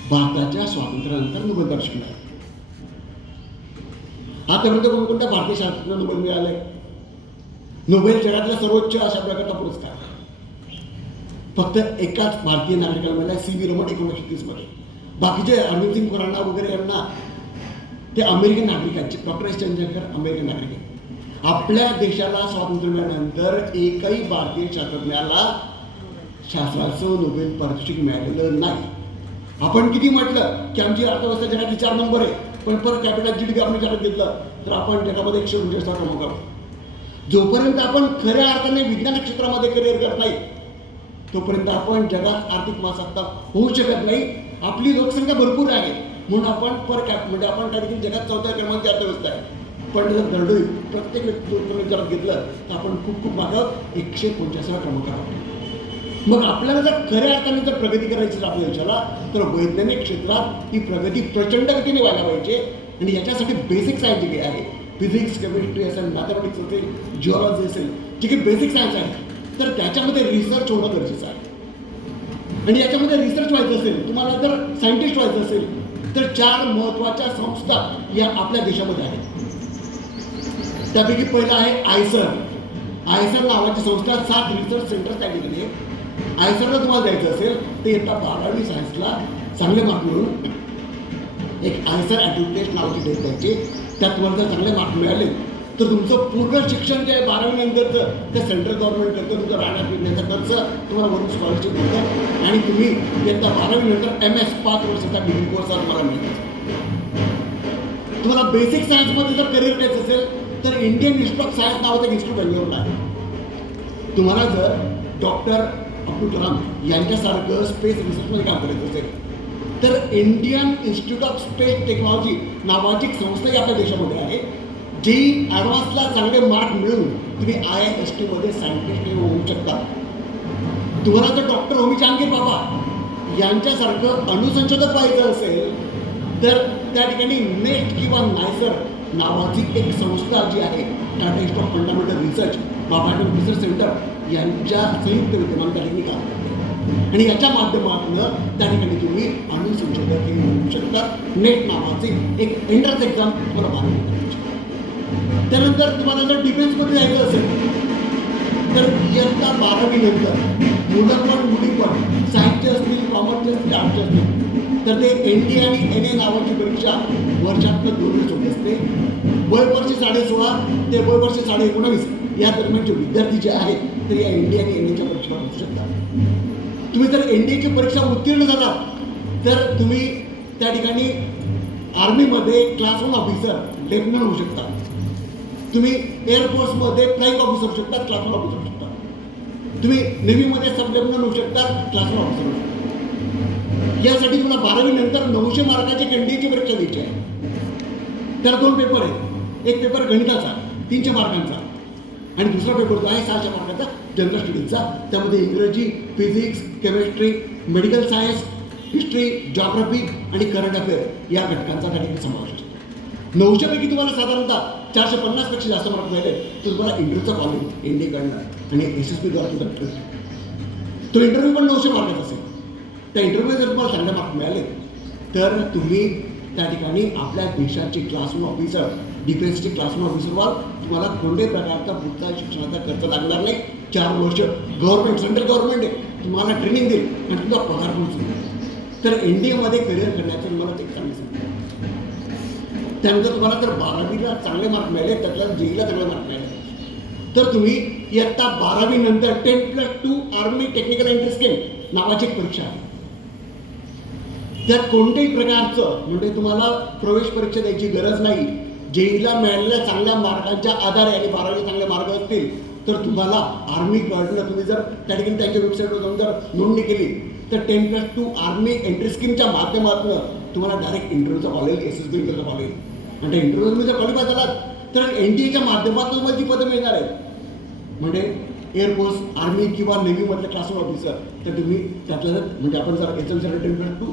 भारताच्या स्वातंत्र्यानंतर नोबेल पारितोषिक मिळालं? आतापर्यंत कोणकोणत्या भारतीय शास्त्रज्ञांना नोबेल मिळाले? नोबेल जगातला सर्वोच्च अशा प्रकारचा पुरस्कार फक्त एकाच भारतीय नागरिकाला मिळाला, CV रमण 1930 मध्ये. बाकीचे अरविंद सिंग खुराना वगैरे यांना ते अमेरिकन नागरिक आहेत. डॉक्टर एस चंद्रशेखर अमेरिकन नागरिक आहेत. आपल्या देशाला स्वातंत्र्य मिळाल्यानंतर एकही भारतीय शास्त्रज्ञाला शास्त्राचं नोबेल पारितोषिक मिळालेलं नाही. आपण किती म्हटलं की आमची अर्थव्यवस्था जगातली 4 नंबर आहे, पण पर कॅपिटल GDP आपण जगात घेतलं तर आपण जगामध्ये 149 क्रमांक आहोत. जोपर्यंत आपण खऱ्या अर्थाने विज्ञान क्षेत्रामध्ये करिअर करत नाही तोपर्यंत आपण जगात आर्थिक महासत्ता होऊ शकत नाही. आपली लोकसंख्या भरपूर आहे म्हणून आपण पर कॅप म्हणजे आपण त्या ठिकाणी जगात 4थ्या क्रमांकाची अर्थव्यवस्था आहे. पण जर दरडोई प्रत्येक व्यक्ती जर घेतलं तर आपण खूप खूप मागं 145व्या क्रमांकावर आहोत. मग आपल्याला जर खऱ्या अर्थाने जर प्रगती करायची आपल्या देशाला तर वैज्ञानिक क्षेत्रात ही प्रगती प्रचंड गतीने व्हायला पाहिजे. आणि याच्यासाठी बेसिक सायन्स जे काही आहे, फिजिक्स, केमिस्ट्री असेल, मॅथमॅटिक्स असेल, जिओलॉजी असेल, जे काही बेसिक सायन्स आहे तर त्याच्यामध्ये रिसर्च होणं गरजेचं आहे. आणि याच्यामध्ये रिसर्च व्हायचं असेल, तुम्हाला जर सायंटिस्ट व्हायचं असेल तर 4 महत्त्वाच्या संस्था या आपल्या देशामध्ये आहेत. त्यापैकी पहिलं आहे आयसर. आयसर नावाची संस्था 7 रिसर्च सेंटर त्या ठिकाणी आहे. आयसरला तुम्हाला जायचं असेल तर येतात 12वी सायन्सला चांगले मार्क मिळून एक आयसर ॲटिट्यूड टेस्ट नावाची टेस्ट द्यायची. त्यात तुम्हाला जर चांगले मार्क मिळाले तर तुमचं पूर्ण शिक्षण जे आहे 12वी नंतरचं ते सेंट्रल गव्हर्नमेंट करतं. तुमचं राहण्यात पिण्याचा खर्च तुम्हाला वरून स्कॉलरशिप मिळतं आणि तुम्ही येत्या 12वी नंतर MS 5 वर्षाचा डिग्री कोर्स तुम्हाला मिळतो. तुम्हाला बेसिक सायन्समध्ये जर करिअर करायचं असेल तर इंडियन इन्स्टिट्यूट ऑफ सायन्स नावाचं इन्स्टिट्यूट बंगलोरला आहे. तुम्हाला जर डॉक्टर अब्दुल कलाम यांच्यासारखं स्पेस रिसर्चमध्ये काम करायचं असेल तर Indian institute of space technology नावाची संस्था आपल्या देशामध्ये आहे, जी ॲडव्हान्सला चांगले मार्क मिळून तुम्ही IIST मध्ये सायंटिस्ट होऊ शकता. तुम्हाला जर डॉक्टर होमी जहांगीर बाबा यांच्यासारखं अणुसंशोधक व्हायचं असेल तर त्या ठिकाणी नेट किंवा नायसर नावाची एक संस्था जी आहे, Tata institute of fundamental research, बाबा ॲटॉमिक रिसर्च सेंटर यांच्या संयुक्त विद्यमान त्या ठिकाणी काम करते. आणि याच्या माध्यमातून त्या ठिकाणी तुम्ही अणुसंशोधक हे होऊ शकता. नेट नावाची एक एंट्रन्स एक्झाम तुम्हाला बाहेर. त्यानंतर तुम्हाला जर डिफेन्समध्ये जायचं असेल तर इयत्ता 12वी नंतर मुलं पण मुली पण सायन्सचे असतील, कॉमर्सचे असतील, आर्टचे असतील तर ते ND आणि NA नावाची परीक्षा वर्षातनं 2 वेळेस होत असते. वय वर्ष 16.5 ते वय वर्ष 19.5 या दरम्यानचे विद्यार्थी जे आहेत तर या ND आणि NAच्या परीक्षा होऊ शकतात. तुम्ही जर NDAची परीक्षा उत्तीर्ण झाला तर तुम्ही त्या ठिकाणी आर्मीमध्ये क्लास 1 ऑफिसर लेफ्टनंट होऊ शकता. तुम्ही एअरफोर्समध्ये फ्लाईंग ऑफिसर होऊ शकता, क्लास 1 ऑफिसर होऊ शकता. तुम्ही नेव्हीमध्ये सब लेफ्टनंट होऊ शकता, क्लास 1 ऑफिसर होऊ शकता. यासाठी तुम्हाला 12वी नंतर 900 मार्काची NDAची परीक्षा द्यायची आहे. त्याला 2 पेपर आहेत. एक पेपर गणिताचा 300 मार्कांचा आणि दुसरा पेपर जो आहे 600 मार्कांचा जनरल स्टडीजचा. त्यामध्ये इंग्रजी, physics, chemistry, medical science, history, geography आणि करंट अफेअर या घटकांचा त्या ठिकाणी समावेश असतो. 900 पैकी तुम्हाला साधारणतः 450 पेक्षा जास्त मार्क मिळाले तर तुम्हाला इंटरव्ह्यूचा कॉल येईल NDAकडनं आणि SSB द्वारा सुद्धा तो इंटरव्ह्यू पण 900 मार्काचा असेल. त्या इंटरव्ह्यू जर तुम्हाला चांगले मार्क मिळाले तर तुम्ही त्या ठिकाणी आपल्या देशाची क्लास 1 ऑफिसर, डिफेन्सची क्लास 1 ऑफिसर व्हाल. तुम्हाला कोणत्याही प्रकारचा पुढचा शिक्षणाचा खर्च लागणार नाही. 4 वर्ष गव्हर्नमेंट, सेंट्रल गव्हर्नमेंट आहे तुम्हाला ट्रेनिंग देईल आणि तुमचा पगार पण सुरू. तर NDAमध्ये करिअर करण्याचं तुम्हाला एक चांगली संधी. त्यानंतर तुम्हाला जर 12वीला चांगले मार्क मिळाले, त्यातल्या JEEला चांगले मार्क मिळाले तर तुम्ही इयत्ता 12वी नंतर 10+2 आर्मी टेक्निकल एंट्री स्कीम नावाची एक परीक्षा आहे. त्यात कोणत्याही प्रकारचं म्हणजे तुम्हाला प्रवेश परीक्षा द्यायची गरज नाही. JEEला मिळालेल्या चांगल्या मार्कांच्या आधारे आणि 12वी चांगले मार्क असतील तर तुम्हाला आर्मीकडनं तुम्ही जर त्या ठिकाणी त्यांच्या वेबसाईटवर जाऊन जर नोंदणी केली तर 10+2 आर्मी एंट्री स्कीमच्या माध्यमातून तुम्हाला डायरेक्ट इंटरव्ह्यूचा कॉल येईल, SSB इंटरव्ह्यूचा कॉल येईल. आणि त्या इंटरव्ह्यू तुम्ही जर क्वालिफाय झालात तर NDAच्या माध्यमातून तुम्हाला ती पदं मिळणार आहेत. म्हणजे एअरफोर्स, आर्मी किंवा नेव्हीमधले क्लास 1 ऑफिसर तर तुम्ही त्यातल्या म्हणजे आपण जर HL 10+2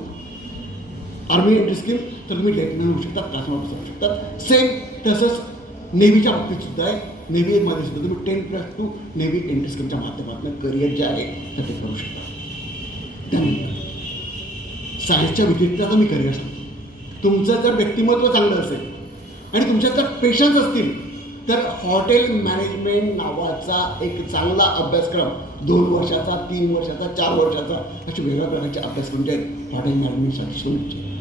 आर्मी एंट्री स्कीम तर तुम्ही लेफ्टनंट होऊ शकतात, क्लास 1 ऑफिसर होऊ शकतात. सेम तसंच नेव्हीच्या बाबतीत सुद्धा आहे. नेव्हीमध्ये सुद्धा तुम्ही 10+2 नेव्ही एंट्री स्कीमच्या माध्यमातून करिअर जे आहे तर ते करू शकता. त्यानंतर सायन्सच्या व्यतिरिक्त मी करिअर सांगतो. तुमचं जर व्यक्तिमत्व चांगलं असेल आणि तुमच्यात जर पेशन्स असतील तर हॉटेल मॅनेजमेंट नावाचा एक चांगला अभ्यासक्रम 2 वर्षाचा, 3 वर्षाचा, 4 वर्षाचा असे वेगवेगळ्या प्रकारचे अभ्यासक्रम जे आहेत हॉटेल मॅनेजमेंटसाठी सोयीचे.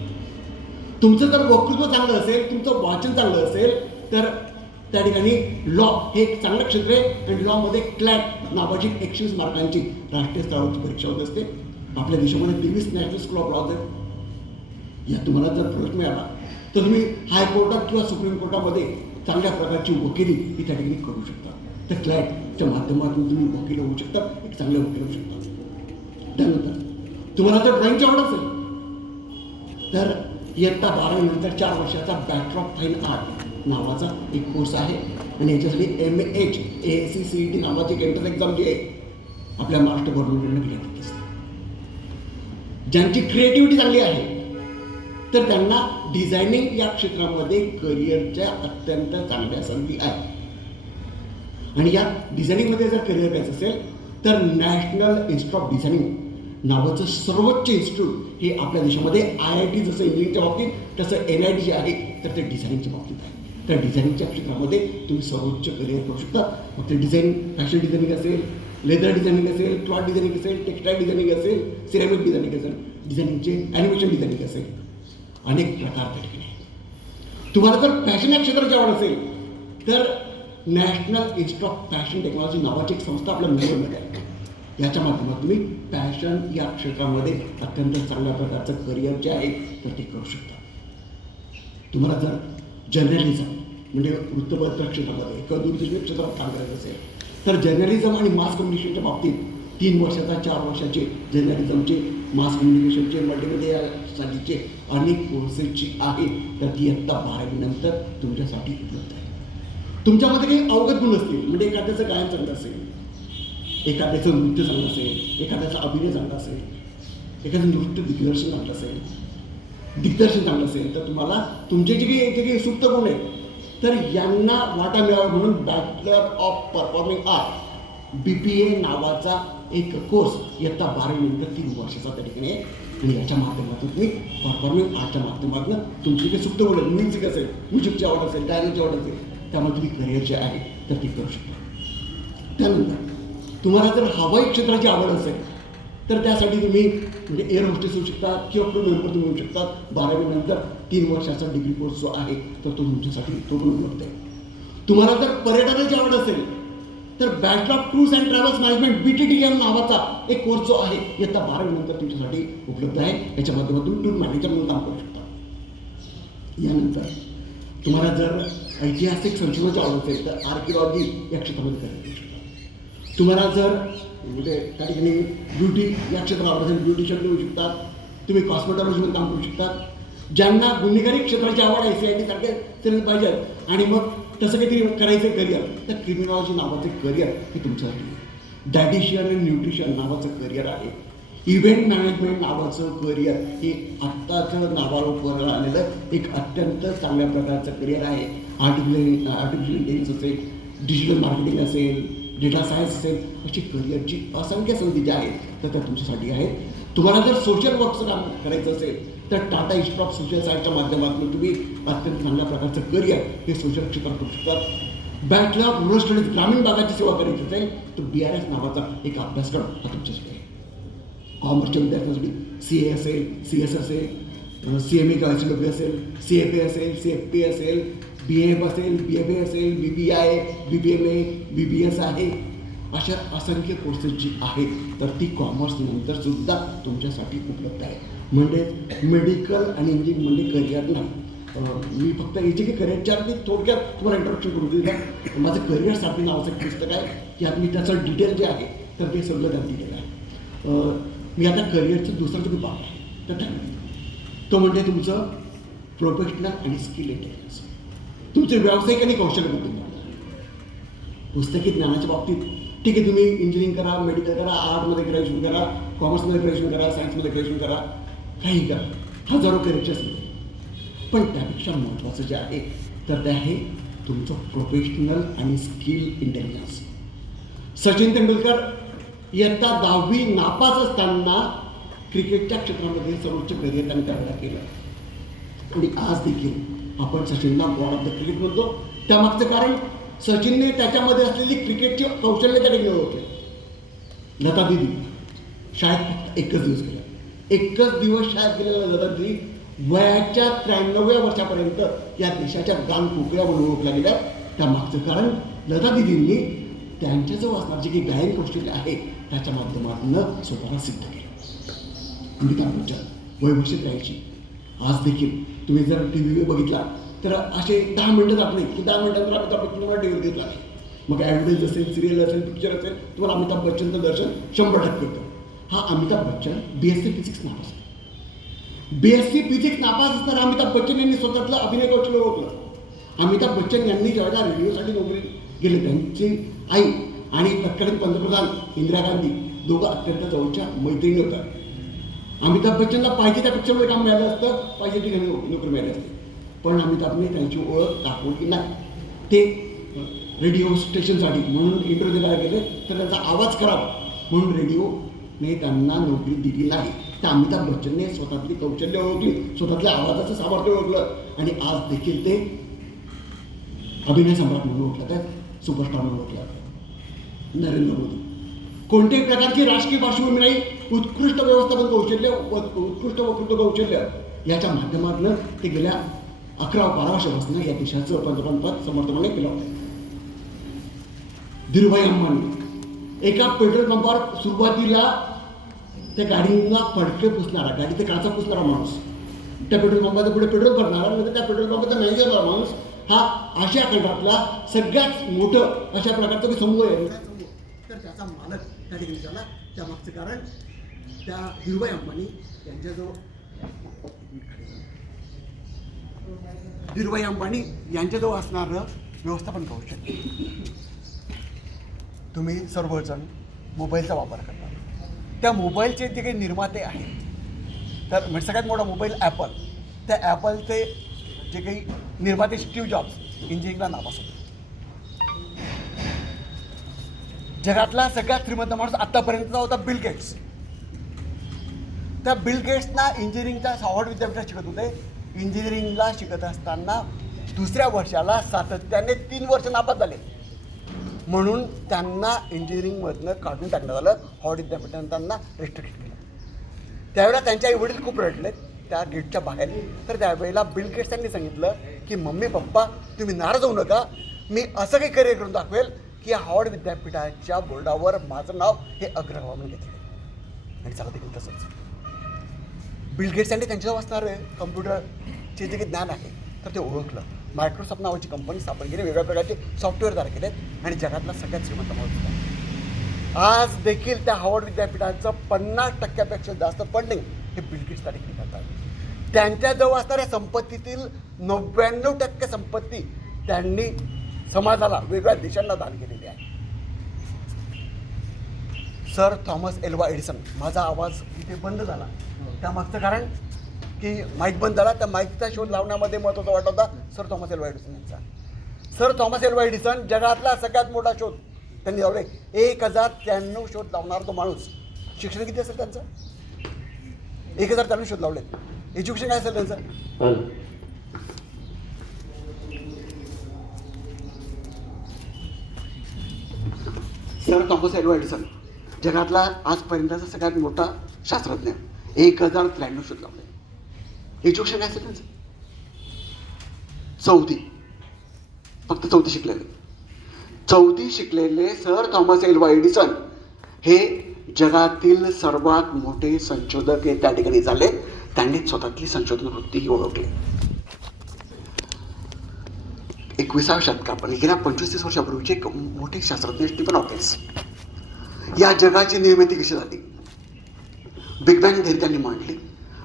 तुमचं जर वक्तृत्व चांगलं असेल, तुमचं वाचन चांगलं असेल तर त्या ठिकाणी लॉ हे एक चांगलं क्षेत्र आहे. आणि लॉमध्ये क्लॅट नावाची 120 मार्कांची राष्ट्रीय स्तरावरची परीक्षा होत असते. आपल्या देशामध्ये 23 नॅशनल स्कूल ऑफ लॉज आहेत. या तुम्हाला जर प्रश्न मिळाला तर तुम्ही हायकोर्टात किंवा सुप्रीम कोर्टामध्ये चांगल्या प्रकारची वकिली ही त्या ठिकाणी करू शकता. त्या क्लायंटच्या माध्यमातून तुम्ही वकील होऊ शकता, एक चांगले वकील होऊ शकता. त्यानंतर तुम्हाला जर ड्रॉइंगची आवड असेल तर इयत्ता 12 नंतर 4 वर्षाचा बॅचलर ऑफ फाईन आर्ट नावाचा एक कोर्स आहे आणि याच्यासाठी MH AACCET नावाची एक एंट्रन्स एक्झाम जी आहे आपल्या महाराष्ट्र गव्हर्नमेंटने घेतली असते. ज्यांची क्रिएटिव्हिटी चांगली आहे तर त्यांना डिझायनिंग या क्षेत्रामध्ये करिअरच्या अत्यंत चांगल्या संधी आहे. आणि या डिझायनिंगमध्ये जर करिअर करायचं असेल तर नॅशनल इन्स्टिट्यूट ऑफ डिझायनिंग नावाचं सर्वोच्च इन्स्टिट्यूट हे आपल्या देशामध्ये IIT जसं इंजिनिअरिंगच्या बाबतीत तसं NIT जे आहे तर ते डिझायनिंगच्या बाबतीत आहे. तर डिझायनिंगच्या क्षेत्रामध्ये तुम्ही सर्वोच्च करिअर करू शकता. मग ते डिझाईन फॅशन डिझायनिंग असेल, लेदर डिझायनिंग असेल, क्लॉथ डिझायनिंग असेल, टेक्स्टाईल डिझायनिंग असेल, सिरेमिक डिझायनिंग असेल, डिझायनिंगचे ॲनिमेशन डिझायनिंग असेल, अनेक प्रकार त्या ठिकाणी. तुम्हाला जर फॅशन या क्षेत्राची आवड असेल तर national institute of fashion technology नावाची एक संस्था आपल्या मुंबईमध्ये आहे. याच्या माध्यमातून तुम्ही फॅशन या क्षेत्रामध्ये अत्यंत चांगल्या प्रकारचं करिअर जे आहे तर ते करू शकता. तुम्हाला जर जर्नलिझम म्हणजे वृत्तपत्र क्षेत्रामध्ये किंवा दूरदर्शन क्षेत्रात काम करायचं असेल तर जर्नलिझम आणि मास कम्युनिकेशनच्या बाबतीत 3 वर्षाचा 4 वर्षाचे जर्नलिझमचे, मास कम्युनिकेशनचे, मल्टीमीडियासाठीचे अनेक कोर्सेस जी आहेत तर ती इयत्ता 12वी नंतर तुमच्यासाठी उपलब्ध आहे. तुमच्यामध्ये काही अवगत गुण असतील म्हणजे एखाद्याचं गायन चांगलं असेल, एखाद्याचं नृत्य चांगलं असेल, एखाद्याचा अभिनय चांगला असेल, एखादं नृत्य दिग्दर्शन चांगलं असेल, दिग्दर्शन चांगलं असेल तर तुम्हाला तुमचे जे काही सुप्त गुण आहेत तर यांना वाटा मिळावा म्हणून bachelor of performing art BPA नावाचा एक कोर्स इयत्ता 12वी नंतर 3 वर्षाचा त्या ठिकाणी आहे. आणि याच्या माध्यमातून तुम्ही परफॉर्मिंग आर्टच्या माध्यमातून तुमची काही सुप्त गुण म्युझिक असेल, म्युझिकची आवड असेल, गायनाची आवड असेल त्यामुळे तुम्ही करिअर जे आहे तर ते करू शकता. त्यानंतर तुम्हाला जर हवाई क्षेत्राची आवड असेल तर त्यासाठी तुम्ही म्हणजे एअर होस्टेस होऊ शकता किंवा क्रू मेंबर तुम्ही होऊ शकता. 12वी नंतर 3 वर्षाचा डिग्री कोर्स जो आहे तर तो तुमच्यासाठी तो पण उपलब्ध आहे. तुम्हाला जर पर्यटनाची आवड असेल तर bachelor of tours and travels management BTTM नावाचा एक कोर्स जो आहे इयत्ता 12वी नंतर तुमच्यासाठी उपलब्ध आहे. याच्या माध्यमातून टूर मॅनेजर म्हणून काम करू शकता. यानंतर तुम्हाला जर ऐतिहासिक संशोधनाची आवड असेल तर आर्किओलॉजी या क्षेत्रामध्ये करू शकता. तुम्हाला जर म्हणजे त्या ठिकाणी ब्युटी या क्षेत्रात आवड असेल, ब्युटिशियन होऊ शकतात. तुम्ही कॉस्मेटॉलॉजीमध्ये काम करू शकतात. ज्यांना गुन्हेगारी क्षेत्राची आवड आहे CID सारखे पाहिजे आणि मग तसं काहीतरी करायचं करिअर तर क्रिमिनॉलॉजी नावाचे करिअर हे तुमच्यासाठी. डायटिशियन आणि न्यूट्रिशन नावाचं करिअर आहे. इव्हेंट मॅनेजमेंट नावाचं करिअर हे आत्ताचं नावावर आलेलं एक अत्यंत चांगल्या प्रकारचं करिअर आहे. आर्टिफिशियल इंटेलिजन्स असेल, डिजिटल मार्केटिंग असेल, डेटा सायन्स असेल अशी करिअरची असंख्य संधी ज्या आहेत तर त्या तुमच्यासाठी आहेत. तुम्हाला जर सोशल वर्कचं काम करायचं असेल तर टाटा इन्स्टिट्यूट ऑफ सोशल सायन्सच्या माध्यमातून तुम्ही अत्यंत चांगल्या प्रकारचं करिअर हे सोशल क्षेत्रात करू शकतात. बॅचलर ऑफ रुरल स्टडीज ग्रामीण भागाची सेवा करायची असेल तर BRS नावाचा एक अभ्यासक्रम हा तुमच्यासाठी आहे. कॉमर्सच्या विद्यार्थ्यांसाठी CA असेल, CS असेल, CMA किंवा SLW असेल, CFA असेल, CFP असेल, BAF असेल, BFA असेल, BBI, BBMA, BBS आहे. अशा असंख्य कोर्सेस जी आहेत तर ती कॉमर्स नंतर सुद्धा तुमच्यासाठी उपलब्ध आहे. म्हणजे मेडिकल आणि इंजिनिअरिंग म्हणजे करिअर नाही. मी फक्त याची काही करिअरच्या अगदी थोडक्यात तुम्हाला इंट्रोडक्शन करून दिलं. माझं करिअर सारखी नावाचं एक पुस्तक आहे की आता मी त्याचं डिटेल जे आहे तर ते सगळं त्यात दिलेलं आहे. मी आता करिअरचं दुसरा जो भाग आहे तर तो म्हणजे तुमचं प्रोफेशनल आणि स्किल इंटेलिजन्स. तुमचे व्यावसायिक आणि कौशल्य बुद्धी. पुस्तकी ज्ञानाच्या बाबतीत ठीक आहे तुम्ही इंजिनिअरिंग करा, मेडिकल करा, आर्टमध्ये ग्रॅज्युएशन करा, कॉमर्समध्ये ग्रॅज्युएशन करा, सायन्समध्ये ग्रॅज्युएशन करा, काही करा, हजारो करिअरचे असतील. पण त्यापेक्षा महत्त्वाचं जे आहे तर ते आहे तुमचं प्रोफेशनल आणि स्किल इंटेलिजन्स. सचिन तेंडुलकर इयत्ता 10वी नापास असताना क्रिकेटच्या क्षेत्रामध्ये सर्वोच्च करिअर त्यांनी त्यावेळेला केलं आणि आज देखील आपण सचिनला गॉड ऑफ द क्रिकेट म्हणतो. त्यामागचं कारण सचिनने त्याच्यामध्ये असलेली क्रिकेटची कौशल्य त्या ठिकाणी ओळखले. लता दिदी शाळेत फक्त एकच दिवस गेला, एकच दिवस शाळेत गेलेला लता दिदी वयाच्या 93व्या वर्षापर्यंत या देशाच्या गान कोकिळा म्हणून ओळखल्या गेल्या. त्यामागचं कारण लता दिदींनी त्यांच्याजवळ असणार जे काही गायन कौशल्य आहे त्याच्या माध्यमातून स्वतःला सिद्ध केलं. अमिताभ बच्चन वय 83 आज देखील तुम्ही जर टी व्ही बघितला तर असे 10 मिनटं जात नाही की 10 मिनटांतर अमिताभ बच्चन तुम्हाला टी व्ही घेतला नाही. मग ॲडव्हर्टाईज असेल, सिरियल असेल, पिक्चर असेल, तुम्हाला अमिताभ बच्चनचं दर्शन 100% होतं. हा अमिताभ बच्चन BSc फिजिक्स नापास आहे. BSc फिजिक्स नापास असताना अमिताभ बच्चन यांनी स्वतःतलं अभिनय कौशल्य ओळखलं. अमिताभ बच्चन यांनी ज्यावेळेला रेडिओसाठी नोकरी गेले, त्यांची आई आणि तत्कालीन पंतप्रधान इंदिरा गांधी दोघं अत्यंत जवळच्या मैत्रिणी होत्या. अमिताभ बच्चनला पाहिजे त्या पिक्चरमध्ये काम मिळालं असतं, पाहिजे ठिकाणी नोकरी मिळाली असते, पण अमिताभने त्यांची ओळख दाखवली नाही. ते रेडिओ स्टेशनसाठी म्हणून इंटरव्ह्यू द्यायला गेले तर त्यांचा आवाज करावा म्हणून रेडिओने त्यांना नोकरी दिली नाही. त्या अमिताभ बच्चनने स्वतःतली कौशल्य ओळखली, स्वतःतल्या आवाजाचं सामर्थ्य ओळखलं आणि आज देखील ते अभिनय सम्राट म्हणून ओळखतात, सुपरस्टार म्हणून ओळखतात. नरेंद्र मोदी कोणत्याही प्रकारची राजकीय पार्श्वभूमी नाही, उत्कृष्ट व्यवस्थापन कौशल्य, उत्कृष्ट वक्तृत्व कौशल्य याच्या माध्यमातून ते गेल्या 11-12 वर्षापासून या देशाचं पंतप्रधानपद समर्थपणे केलं होतं. धीरूभाई अंबानी एका पेट्रोल पंपावर सुरुवातीला त्या गाडीला फडके पुसणारा, गाडीचे काचा पुसणारा माणूस, त्या पेट्रोल पंपाच्या पुढे पेट्रोल भरणारा, नंतर त्या पेट्रोल पंपाचा मॅनेजर झाला माणूस, हा आशिया खंडातला सगळ्यात मोठं अशा प्रकारचं समूह आहे. तर त्याचा मालक त्या ठिकाणी झाला. त्यामागचं कारण त्या धीरूभाई अंबानी यांच्याजवळ असणारं व्यवस्थापन कौशल्य. तुम्ही सर्वजण मोबाईलचा वापर करता, त्या मोबाईलचे जे काही निर्माते आहेत, तर म्हणजे सगळ्यात मोठा मोबाईल ॲपल, त्या ॲपलचे जे काही निर्माते स्टीव्ह जॉब्स इंजिनिअरिंगला नापास होते. जगातला सगळ्यात श्रीमंत माणूस आत्तापर्यंतचा होता बिल गेट्स. त्या बिल गेट्सना इंजिनिअरिंगच्या हार्वर्ड विद्यापीठात शिकत होते. इंजिनिअरिंगला शिकत असताना दुसऱ्या वर्षाला सातत्याने 3 वर्ष नापास झाले, म्हणून त्यांना इंजिनिअरिंगमधनं काढून टाकण्यात आलं. हार्वर्ड विद्यापीठाने त्यांना रेस्ट्रिक्ट केलं. त्यावेळेला त्यांचे आई वडील खूप रडले त्या गेटच्या बाहेर. तर त्यावेळेला बिल गेट्स यांनी सांगितलं की मम्मी पप्पा तुम्ही नाराज होऊ नका, मी असं काही करिअर करून दाखवेल की हार्वर्ड विद्यापीठाच्या बोर्डावर माझं नाव हे अग्रगामी म्हणून घेतलं. आणि चला देखील तसंच बिल गेट्स यांनी त्यांच्याजवळ असणारे कम्प्युटरचे जे काही ज्ञान आहे तर ते ओळखलं. मायक्रोसॉफ्ट नावाची कंपनी स्थापन केली, वेगवेगळ्या प्रकारचे सॉफ्टवेअर तयार केलेत आणि जगातला सगळ्यात श्रीमंत माणूस होता. आज देखील त्या हार्वर्ड विद्यापीठाचं 50% जास्त फंडिंग हे बिल गेट्स त्या ठिकाणी करतात. त्यांच्याजवळ असणाऱ्या संपत्तीतील 99% संपत्ती त्यांनी समाजाला, वेगवेगळ्या देशांना दान केलेली आहे. सर थॉमस एल्वा एडिसन, माझा आवाज इथे बंद झाला त्यामागचं कारण की माईक बंद झाला, त्या माईकचा शोध लावण्यामध्ये महत्त्वाचा वाटा होता सर थॉमस एल्वा एडिसन यांचा. सर थॉमस एल्वा एडिसन जगातला सगळ्यात मोठा शोध त्यांनी लावले. 1093 शोध लावणारा तो माणूस. शिक्षण किती असेल त्यांचं? 1093 शोध लावले. एज्युकेशन काय असेल त्यांचं? सर थॉमस एल्वा एडिसन जगातला आजपर्यंतचा सगळ्यात मोठा शास्त्रज्ञ. 1093 शोध लावले. एज्युकेशन काय असेल त्यांचं? 4वी, फक्त 4वी शिकलेले. 4वी शिकलेले सर थॉमस एल्वा एडिसन हे जगातील सर्वात मोठे संशोधक हे त्या ठिकाणी झाले. त्यांनी स्वतःतली संशोधन वृत्ती ओळखली. 21व्या शतकात पण गेल्या 25-30 वर्षापूर्वीचे एक मोठे शास्त्रज्ञ स्टीफन हॉकिन्स या जगाची निर्मिती कशी झाली, बिग बँग थिअरी त्यांनी मांडली,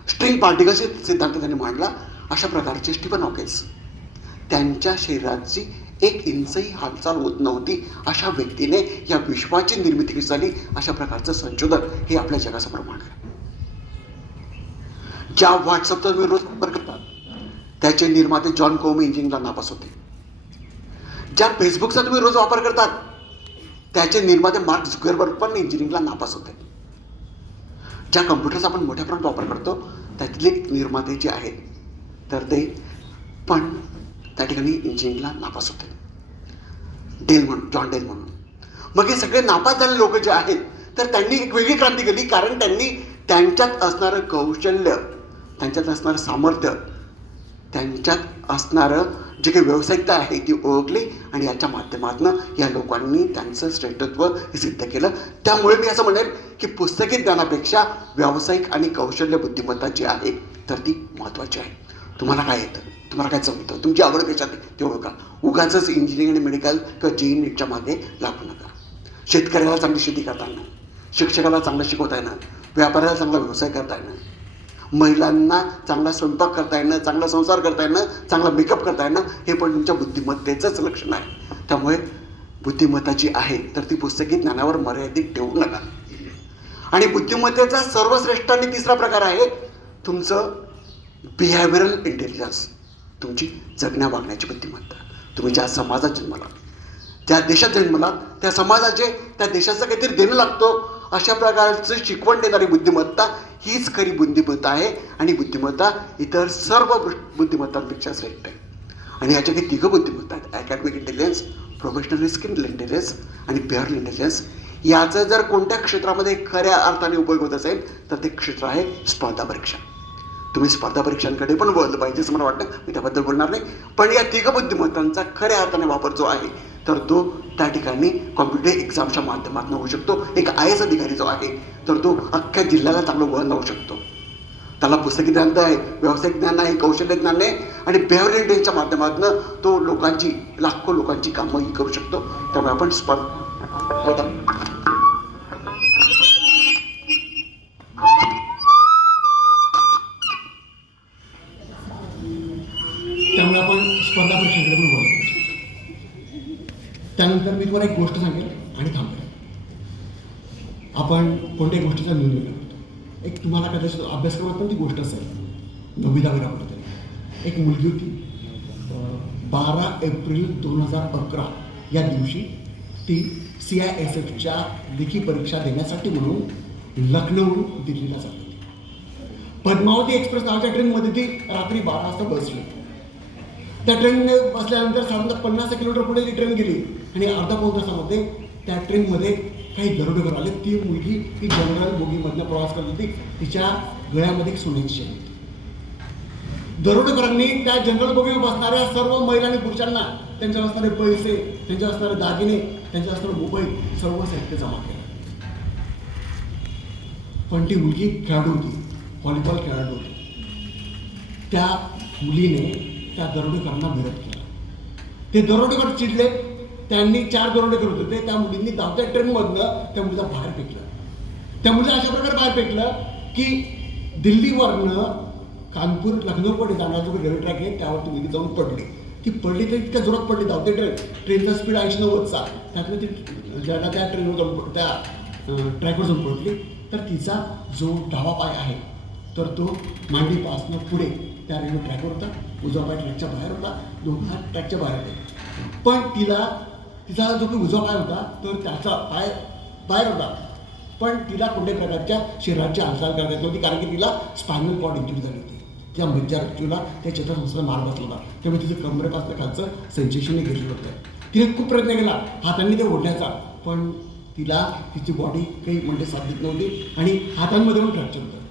स्ट्रिंग पार्टिकल्सचे सिद्धांत त्यांनी मांडला. अशा प्रकारचे स्टीफन हॉकिन्स, त्यांच्या शरीराची 1 इंचही हालचाल होत नव्हती अशा व्यक्तीने या विश्वाची निर्मिती कशी झाली अशा प्रकारचं संशोधन हे आपल्या जगासमोर मांडलं. ज्या व्हॉट्सअपचा तुम्ही रोज वापर करतात त्याचे निर्माते जॉन कोमी इंजिनिअरिंगला नापास होते. ज्या फेसबुकचा तुम्ही रोज वापर करतात त्याचे निर्माते मार्क झुकरबर्ग पण इंजिनिअरिंगला नापास होते. ज्या कम्प्युटरचा आपण मोठ्या प्रमाणात वापर करतो त्यातले निर्माते जे आहेत तर ते पण त्या ठिकाणी इंजिनिअरिंगला नापास होते. जॉन डेल म्हणून. मग हे सगळे नापास झालेले लोक जे आहेत तर त्यांनी एक वेगळी क्रांती केली, कारण त्यांनी त्यांच्यात असणारं कौशल्य, त्यांच्यात असणारं सामर्थ्य, त्यांच्यात असणारं जी काही व्यावसायिकता आहे ती ओळखली आणि याच्या माध्यमातून या लोकांनी त्यांचं श्रेष्ठत्व हे सिद्ध केलं. त्यामुळे मी असं म्हणेन की पुस्तकी ज्ञानापेक्षा व्यावसायिक आणि कौशल्य बुद्धिमत्ता जी आहे तर ती महत्त्वाची आहे. तुम्हाला काय येतं, तुम्हाला काय जमतं, तुमची आवड कशात ते ओळखा. उगाचच इंजिनिअरिंग आणि मेडिकल किंवा JEE-NEETच्या मागे लागू नका. शेतकऱ्याला चांगली शेती करता येणं, शिक्षकाला चांगलं शिकवता येणं, व्यापाऱ्याला चांगला व्यवसाय करता येणं, महिलांना चांगला स्वयंपाक करता येणं, चांगला संसार करता येणं, चांगला मेकअप करता येणं हे पण तुमच्या बुद्धिमत्तेचंच लक्षण आहे. त्यामुळे बुद्धिमत्ता जी आहे तर ती पुस्तकी ज्ञानावर मर्यादित ठेवू नका. आणि बुद्धिमत्तेचा सर्वश्रेष्ठ आणि तिसरा प्रकार आहे तुमचं बिहेवियरल इंटेलिजन्स, तुमची जगण्या वागण्याची बुद्धिमत्ता. तुम्ही ज्या समाजात जन्मलात, ज्या देशात जन्मलात, त्या समाजाचे त्या देशाचं काहीतरी देणं लागतो अशा प्रकारचं शिकवण देणारी बुद्धिमत्ता हीच खरी बुद्धिमत्ता आहे. आणि बुद्धिमत्ता इतर सर्व बुद्धिमत्तांपेक्षा श्रेष्ठ आहे. आणि याच्या काही तिघं बुद्धिमत्ता आहेत: academic intelligence, professional skill intelligence आणि बिहेवियरल इंटेलिजन्स. याचा जर कोणत्या क्षेत्रामध्ये खऱ्या अर्थाने उपयोग होत असेल तर ते क्षेत्र आहे स्पर्धा परीक्षा. तुम्ही स्पर्धा परीक्षांकडे पण वळलं पाहिजे असं मला वाटतं. मी त्याबद्दल बोलणार नाही. पण या तिघ बुद्धिमत्तांचा खऱ्या अर्थाने वापर जो आहे तर तो त्या ठिकाणी कॉम्पिटेटिव्ह एक्झामच्या माध्यमातून होऊ शकतो. एक IAS अधिकारी जो आहे तर तो अख्ख्या जिल्ह्याला चांगलं वळण लावू शकतो. त्याला पुस्तकी ज्ञान आहे, व्यावसायिक ज्ञान आहे, कौशल्य ज्ञान आहे आणि बिहेवियरल इंटेलिजन्सच्या माध्यमातून तो लोकांची, लाखो लोकांची कामंही करू शकतो. त्यामुळे आपण त्यामुळे आपण स्पर्धा परीक्षांकडे पण बोलतो. त्यानंतर मी तुम्हाला एक गोष्ट सांगेल आणि थांबेल. आपण कोणत्याही गोष्टीचा निर्णय करतो. एक तुम्हाला कदाचित अभ्यासक्रमात पण ती गोष्ट असेल, 9वी-10वीला पडते. एक मुलगी होती, 12 एप्रिल 2011 या दिवशी ती CISFच्या लेखी परीक्षा देण्यासाठी म्हणून लखनौहून दिल्लीला जात होती. पद्मावती एक्सप्रेस नावाच्या ट्रेनमध्ये ती रात्री 12 वाजता बसली. त्या ट्रेनने बसल्यानंतर साधारणतः 50 किलोमीटर पुढे ती ट्रेन गेली आणि अर्धा पाऊण तासामध्ये त्या ट्रेनमध्ये काही दरोडेखोर आले. ती मुलगी ही जनरल बोगीमधनं प्रवास करत होती. तिच्या गळ्यामध्ये एक सोन्याची चेन होती. दरोडेखोरांनी त्या जनरल बोगीवर बसणाऱ्या सर्व महिला आणि पुरुषांना त्यांच्या असणारे पैसे, त्यांच्या असणारे दागिने, त्यांच्या असणारे मोबाईल सर्व साहित्य जमा केलं. पण ती मुलगी खेळाडू होती, व्हॉलीबॉल खेळाडू होती. त्या मुलीने त्या दरोडेखोरांना विरोध केला. ते दरोडेखोर चिडले. त्यांनी 4 दरोडेखोर होते. त्या मुलींनी धावत्या ट्रेनमधनं त्या मुलीला बाहेर फेकलं. त्या मुलीला अशा प्रकारे बाहेर फेकलं की दिल्लीवरनं कानपूर लखनौकडे जाणारा जो रेल्वे ट्रॅक आहे त्यावरती मुलगी जाऊन पडली. ती पडली तर इतक्या जोरात पडली, धावते ट्रेनचा स्पीड 80-90चा. त्यातनं ती ज्याला त्या ट्रेनवर जाऊन त्या ट्रॅकवर जाऊन पडली. तर तिचा जो डावा पाय आहे तर तो मांडीपासनं पुढे त्या रेल्वे ट्रॅकवर होता, उजवा पाय ट्रॅकच्या बाहेर होता, दोन हात ट्रॅकच्या बाहेर होते. पण तिचा जो काही उजवा पाय होता तर त्याचा पाय बाहेर होता. पण तिला कोणत्याही प्रकारच्या शरीराची हालचाल करता येत नव्हती, कारण की तिला स्पायनल कॉर्ड इंजुरी झाली होती. त्या मज्जारक्यूला त्या चेतासंस्थेला मार बसला होता. त्यामुळे तिचं कमरेपासून खालचं सेन्सेशनने घेतलं होतं. तिने खूप प्रयत्न केला हातांनी ते ओढण्याचा, पण तिला तिची बॉडी काही म्हणजे साथ देत नव्हती आणि हातांमध्ये पण फ्रॅक्चर होतं.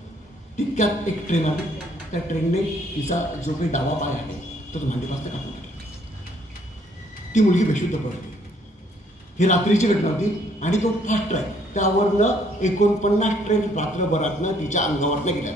तितक्यात एक ट्रेन आली. त्या ट्रेनने तिचा जो काही डावा पाय आहे तो मांडीपासून काढून टाकला. ती मुलगी बेशुद्ध पडली. ही रात्रीची घटना होती आणि तो फास्ट ट्रॅक त्यावरनं 49 ट्रेन रात्रभरातनं तिच्या अंगावरनं गेल्या.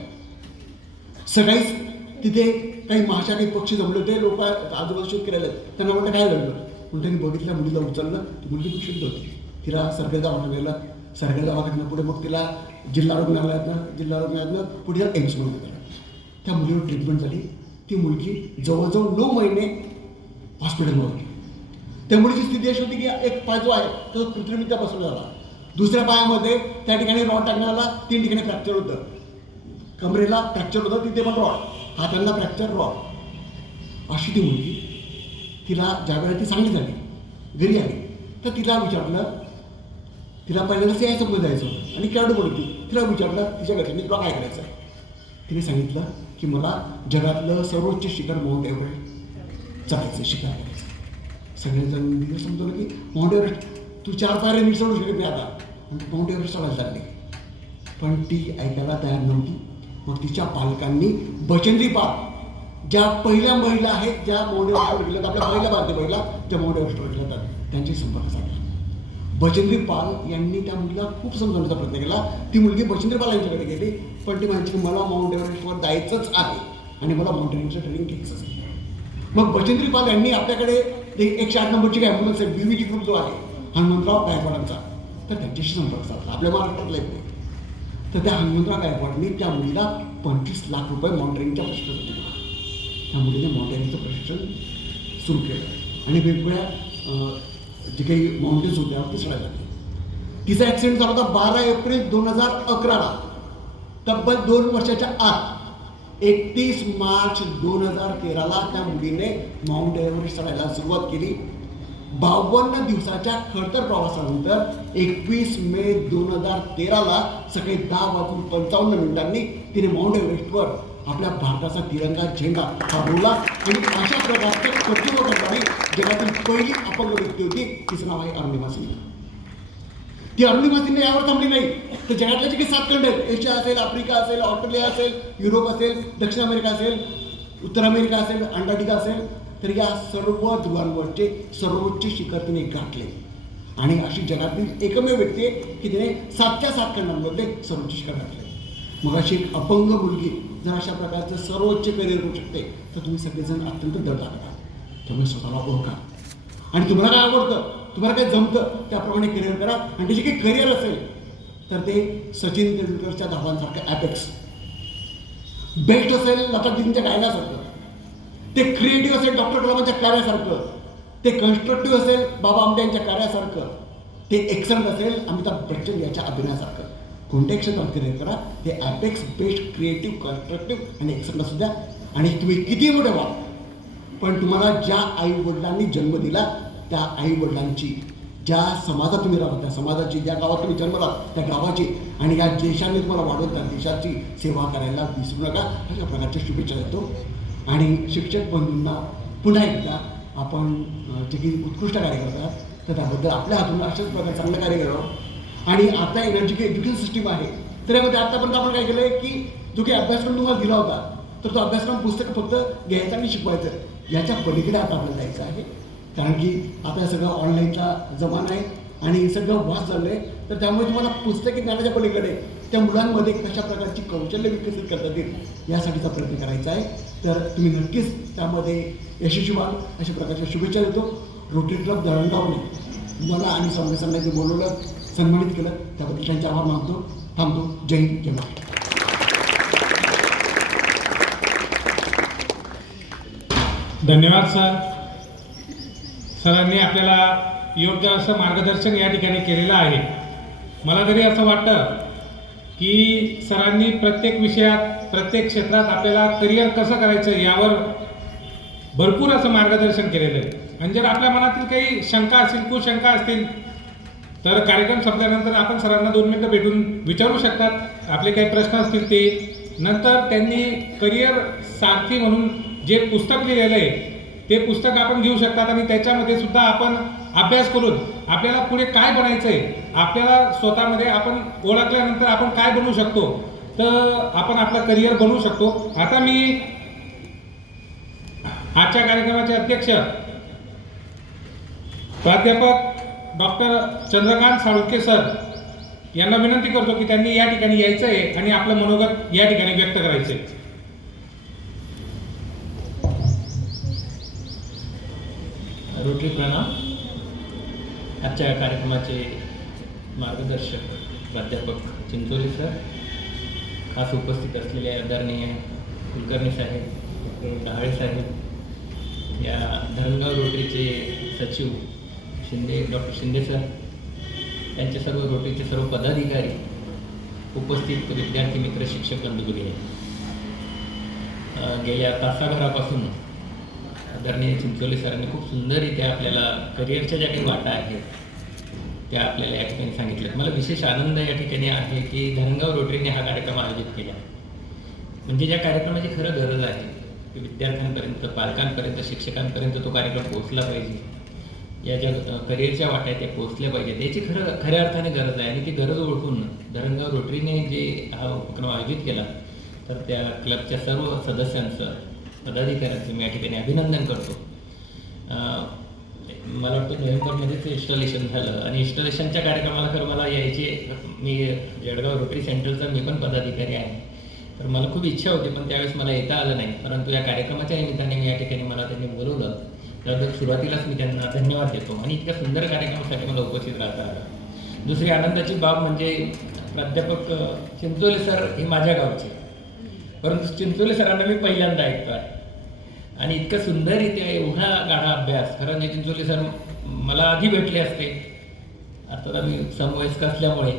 सकाळीच तिथे काही माशा, काही पक्षी जमले होते. लोक आजूबाजू शोध करायला, त्यांना म्हटलं काय घडलं. म्हणून त्यांनी बघितल्या, मुलीला उचललं. ती मुलगी बेशुद्ध होती. तिला सरकारी दवाखान्यात नेलं. सरकारी दवाखान्यात पुढे मग तिला जिल्हा रुग्णालयातनं पुढे एम्समध्ये गेलं. त्या मुलीवर ट्रीटमेंट झाली. ती मुलगी जवळजवळ 9 महिने हॉस्पिटलमध्ये होती. त्या मुलीची स्थिती अशी होती की एक पाय जो आहे तो कृत्रिमरित्या बसवला झाला. दुसऱ्या पायामध्ये त्या ठिकाणी रॉड टाकण्याला 3 ठिकाणी फ्रॅक्चर होतं. कमरेला फ्रॅक्चर होतं, तिथे पण रॉड, हातांना फ्रॅक्चर, रॉड. अशी ती मुलगी. तिला ज्यावेळेला ती चांगली झाली, घरी आली, तर तिला विचारलं, तिला पहिल्यांदा CISFमध्ये जायचं होतं आणि खेळाडू पण होती. तिला विचारलं तिच्या घरच्यांनी तुला काय करायचं. तिने सांगितलं की मला जगातलं सर्वोच्च शिखर माउंट एव्हरेस्ट चढायचं, शिखर करायचं. सगळेजण तिला समजवलं की माउंट एव्हरेस्ट तू 4 पायऱ्या नीट चढू शकत नाही आता, म्हणजे माउंट एव्हरेस्ट चढायला लागली. पण ती ऐकायला तयार नव्हती. मग तिच्या पालकांनी बचेंद्री पार्क ज्या पहिल्या महिला आहेत ज्या माउंट एव्हरेस्टवर गेल्यात, आपल्या पहिल्या भारतीय महिला ज्या माउंट एव्हरेस्टवर गेल्यात, त्यांची संपर्क साधला. बचेंद्री पाल यांनी त्या मुलीला खूप समजावण्याचा प्रयत्न केला. ती मुलगी बचेंद्री पाल यांच्याकडे गेली, पण ती म्हणायची की मला माउंट एव्हरेस्टवर जायचंच आहे आणि मला माउंटेनिंगचं ट्रेनिंग घ्यायचंच आहे. मग बचेंद्री पाल यांनी आपल्याकडे 108 नंबरची काही ॲम्ब्युलन्स आहे, बीव्हीजी ग्रुप जो आहे हनुमंतराव गायकवाडांचा, तर त्यांच्याशी संपर्क साधला. आपल्या महाराष्ट्रातला एक नाही. तर त्या हनुमंतराव गायकवाडांनी त्या मुलीला 25 लाख रुपये माउंटेनिंगच्या प्रशिक्षणासाठी दिला. त्या मुलीने माउंटेनिंगचं प्रशिक्षण सुरू केलं आणि वेगवेगळ्या जे काही माउंटेन्स होते त्यावरती चढायला लागली. तिचा ॲक्सिडेंट झाला होता 12 एप्रिल 2011ला. तब्बल 2 वर्षाच्या आत 31 मार्च 2013ला त्या मुलीने माउंट एव्हरेस्ट चढायला सुरुवात केली. 52 दिवसाच्या खडतर प्रवासानंतर 21 मे 2013ला सकाळी 10:55 तिने माउंट एव्हरेस्टवर आपल्या भारताचा तिरंगा झेंडा हा बोलला आणि अशा प्रकारचं कर्तृत्व करणारी जगातील पहिली अपंग व्यक्ती होती. तिचं नाव आहे अरुणिमा सिन्हा. ती अरुणिमा सिन्हा यावर थांबली नाही, तर जगातले जे काही 7 खंड आहेत, एशिया असेल, आफ्रिका असेल, ऑस्ट्रेलिया असेल, युरोप असेल, दक्षिण अमेरिका असेल, उत्तर अमेरिका असेल, अंटार्क्टिका असेल, तर या सर्व ध्रुवांवरचे सर्वोच्च शिखर तिने गाठले आणि अशी जगातील एकमेव व्यक्ती आहे की तिने 7च्या 7 खंडांमधले सर्वोच्च शिखर गाठले. मग अशी एक अपंग मुलगी जर अशा प्रकारचं सर्वोच्च करिअर करू शकते तर तुम्ही सगळेजण अत्यंत दर्जा करा. तुम्ही स्वतःला ओळखा आणि तुम्हाला काय आवडतं, तुम्हाला काय जमतं त्याप्रमाणे करिअर करा. आणि त्याचे काही करिअर असेल तर ते सचिन तेंडुलकरच्या धावांसारखं ॲपेक्स, बेस्ट असेल लता दीदींच्या गायनासारखं, ते क्रिएटिव्ह असेल डॉक्टर कलामांच्या कार्यासारखं, ते कन्स्ट्रक्टिव्ह असेल बाबा आमटे यांच्या कार्यासारखं, ते एक्सलंट असेल अमिताभ बच्चन याच्या अभिनयासारखं. कोणत्याही क्षेत्रात करिअर करा, ते ॲपेक्स, बेस्ट, क्रिएटिव्ह, कन्स्ट्रक्टिव्ह आणि एक्सलंट असू द्या. आणि तुम्ही किती मोठे व्हा, पण तुम्हाला ज्या आईवडिलांनी जन्म दिला त्या आईवडिलांची, ज्या समाजात तुम्ही राहता त्या समाजाची, ज्या गावात तुम्ही जन्मला त्या गावाची आणि या देशाने तुम्हाला वाढवून त्या देशाची सेवा करायला विसरू नका. अशा प्रकारच्या शुभेच्छा देतो. आणि शिक्षक बंधूंना पुन्हा एकदा आपण जे काही उत्कृष्ट कार्य करतात तर त्याबद्दल आपल्या हातून अशाच प्रकारे चांगलं कार्य करावं. आणि आता एनर्जी काही एज्युकेशन सिस्टीम आहे, तर यामध्ये आतापर्यंत आपण काय केलं आहे की जो काही अभ्यासक्रम तुम्हाला दिला होता तर तो अभ्यासक्रम पुस्तकं फक्त घ्यायचं आणि शिकवायचं, याच्या पलीकडे आता आपल्याला जायचं आहे. कारण की आता सगळं ऑनलाईनचा जमाना आहे आणि सगळं वाच झालं आहे. तर त्यामुळे तुम्हाला पुस्तकी ज्ञानाच्या पलीकडे त्या मुलांमध्ये कशा प्रकारची कौशल्य विकसित करता येतील यासाठीचा प्रयत्न करायचा आहे. तर तुम्ही नक्कीच त्यामध्ये यशस्वी व्हाल अशा प्रकारच्या शुभेच्छा देतो. रोटरी क्लब जळगावने मला आणि संमेलनाला जे बोलवलं, सन्मानित केलं त्याबद्दल त्यांचे आभार मानतो. थांबतो. जय हिंद, जय महाराष्ट्र. धन्यवाद सर. सरांनी आपल्याला योग्य असं मार्गदर्शन या ठिकाणी केलेलं आहे. मला तरी असं वाटतं की सरांनी प्रत्येक विषयात, प्रत्येक क्षेत्रात आपल्याला करिअर कसं करायचं यावर भरपूर असं मार्गदर्शन केलेलं आहे. आणि जर आपल्या मनातील काही शंका असतील, कुशंका असतील तर कार्यक्रम संपल्यानंतर आपण सरांना 2 मिनिटं भेटून विचारू शकतात. आपले काही प्रश्न असतील ते. नंतर त्यांनी करिअर सारथी म्हणून जे पुस्तक लिहिलेलं आहे ते पुस्तक आपण घेऊ शकतात आणि त्याच्यामध्ये सुद्धा आपण अभ्यास करून आपल्याला पुढे काय बनायचं आहे, आपल्याला स्वतःमध्ये आपण ओळखल्यानंतर आपण काय बनवू शकतो, तर आपण आपलं करिअर बनवू शकतो. आता मी आजच्या कार्यक्रमाचे अध्यक्ष प्राध्यापक डॉक्टर चंद्रकांत साळुंखे सर यांना विनंती करतो की त्यांनी या ठिकाणी यायचं आहे आणि आपलं मनोगत या ठिकाणी व्यक्त करायचं आहे. रोटरी प्रणाम. आजच्या कार्यक्रमाचे मार्गदर्शक प्राध्यापक चिंचोली सर, खास उपस्थित असलेले आदरणीय कुलकर्णी साहेब, डहाळे साहेब, या धरणगाव रोटरीचे सचिव डॉक्टर शिंदे सर, त्यांचे सर्व रोटरीचे सर्व पदाधिकारी, उपस्थित विद्यार्थी मित्र, शिक्षक बंधुभगिनी, गेल्या तासाभरापासून आदरणीय चिंचोली सरांनी खूप सुंदररीत्या आपल्याला करिअरच्या ज्या काही वाटा आहेत त्या आपल्याला या ठिकाणी सांगितल्यात. मला विशेष आनंद या ठिकाणी आहे की धरणगाव रोटरीने हा कार्यक्रम आयोजित केला. म्हणजे ज्या कार्यक्रमाची खरं गरज आहे की विद्यार्थ्यांपर्यंत, पालकांपर्यंत, शिक्षकांपर्यंत तो कार्यक्रम पोहोचला पाहिजे. या ज्या करिअरच्या वाट्या त्या पोहोचल्या पाहिजेत याची खऱ्या अर्थाने गरज आहे. आणि ती गरज ओळखून धरणगाव रोटरीने जे हा उपक्रम आयोजित केला तर त्या क्लबच्या सर्व सदस्यांचं पदाधिकाऱ्यांचं मी या ठिकाणी अभिनंदन करतो. मला वाटतं नोव्हेंबरमध्येच इन्स्टॉलेशन झालं आणि इन्स्टॉलेशनच्या कार्यक्रमाला खरं मला यायचे, मी जळगाव रोटरी सेंटरचा मी पण पदाधिकारी आहे, तर मला खूप इच्छा होती, पण त्यावेळेस मला येता आलं नाही. परंतु या कार्यक्रमाच्या निमित्ताने मी या ठिकाणी मला त्यांनी बोलवलं, त्याबद्दल सुरुवातीलाच मी त्यांना धन्यवाद देतो आणि इतक्या सुंदर कार्यक्रमासाठी मला उपस्थित राहता आलं. दुसरी आनंदाची बाब म्हणजे प्राध्यापक चिंचोले सर हे माझ्या गावचे, परंतु चिंचोले सरांना मी पहिल्यांदा ऐकतो आहे आणि इतकं सुंदर इथे एवढा गाढा अभ्यास. खरं म्हणजे चिंचोले सर मला आधी भेटले असते, आता मी समवयस्क असल्यामुळे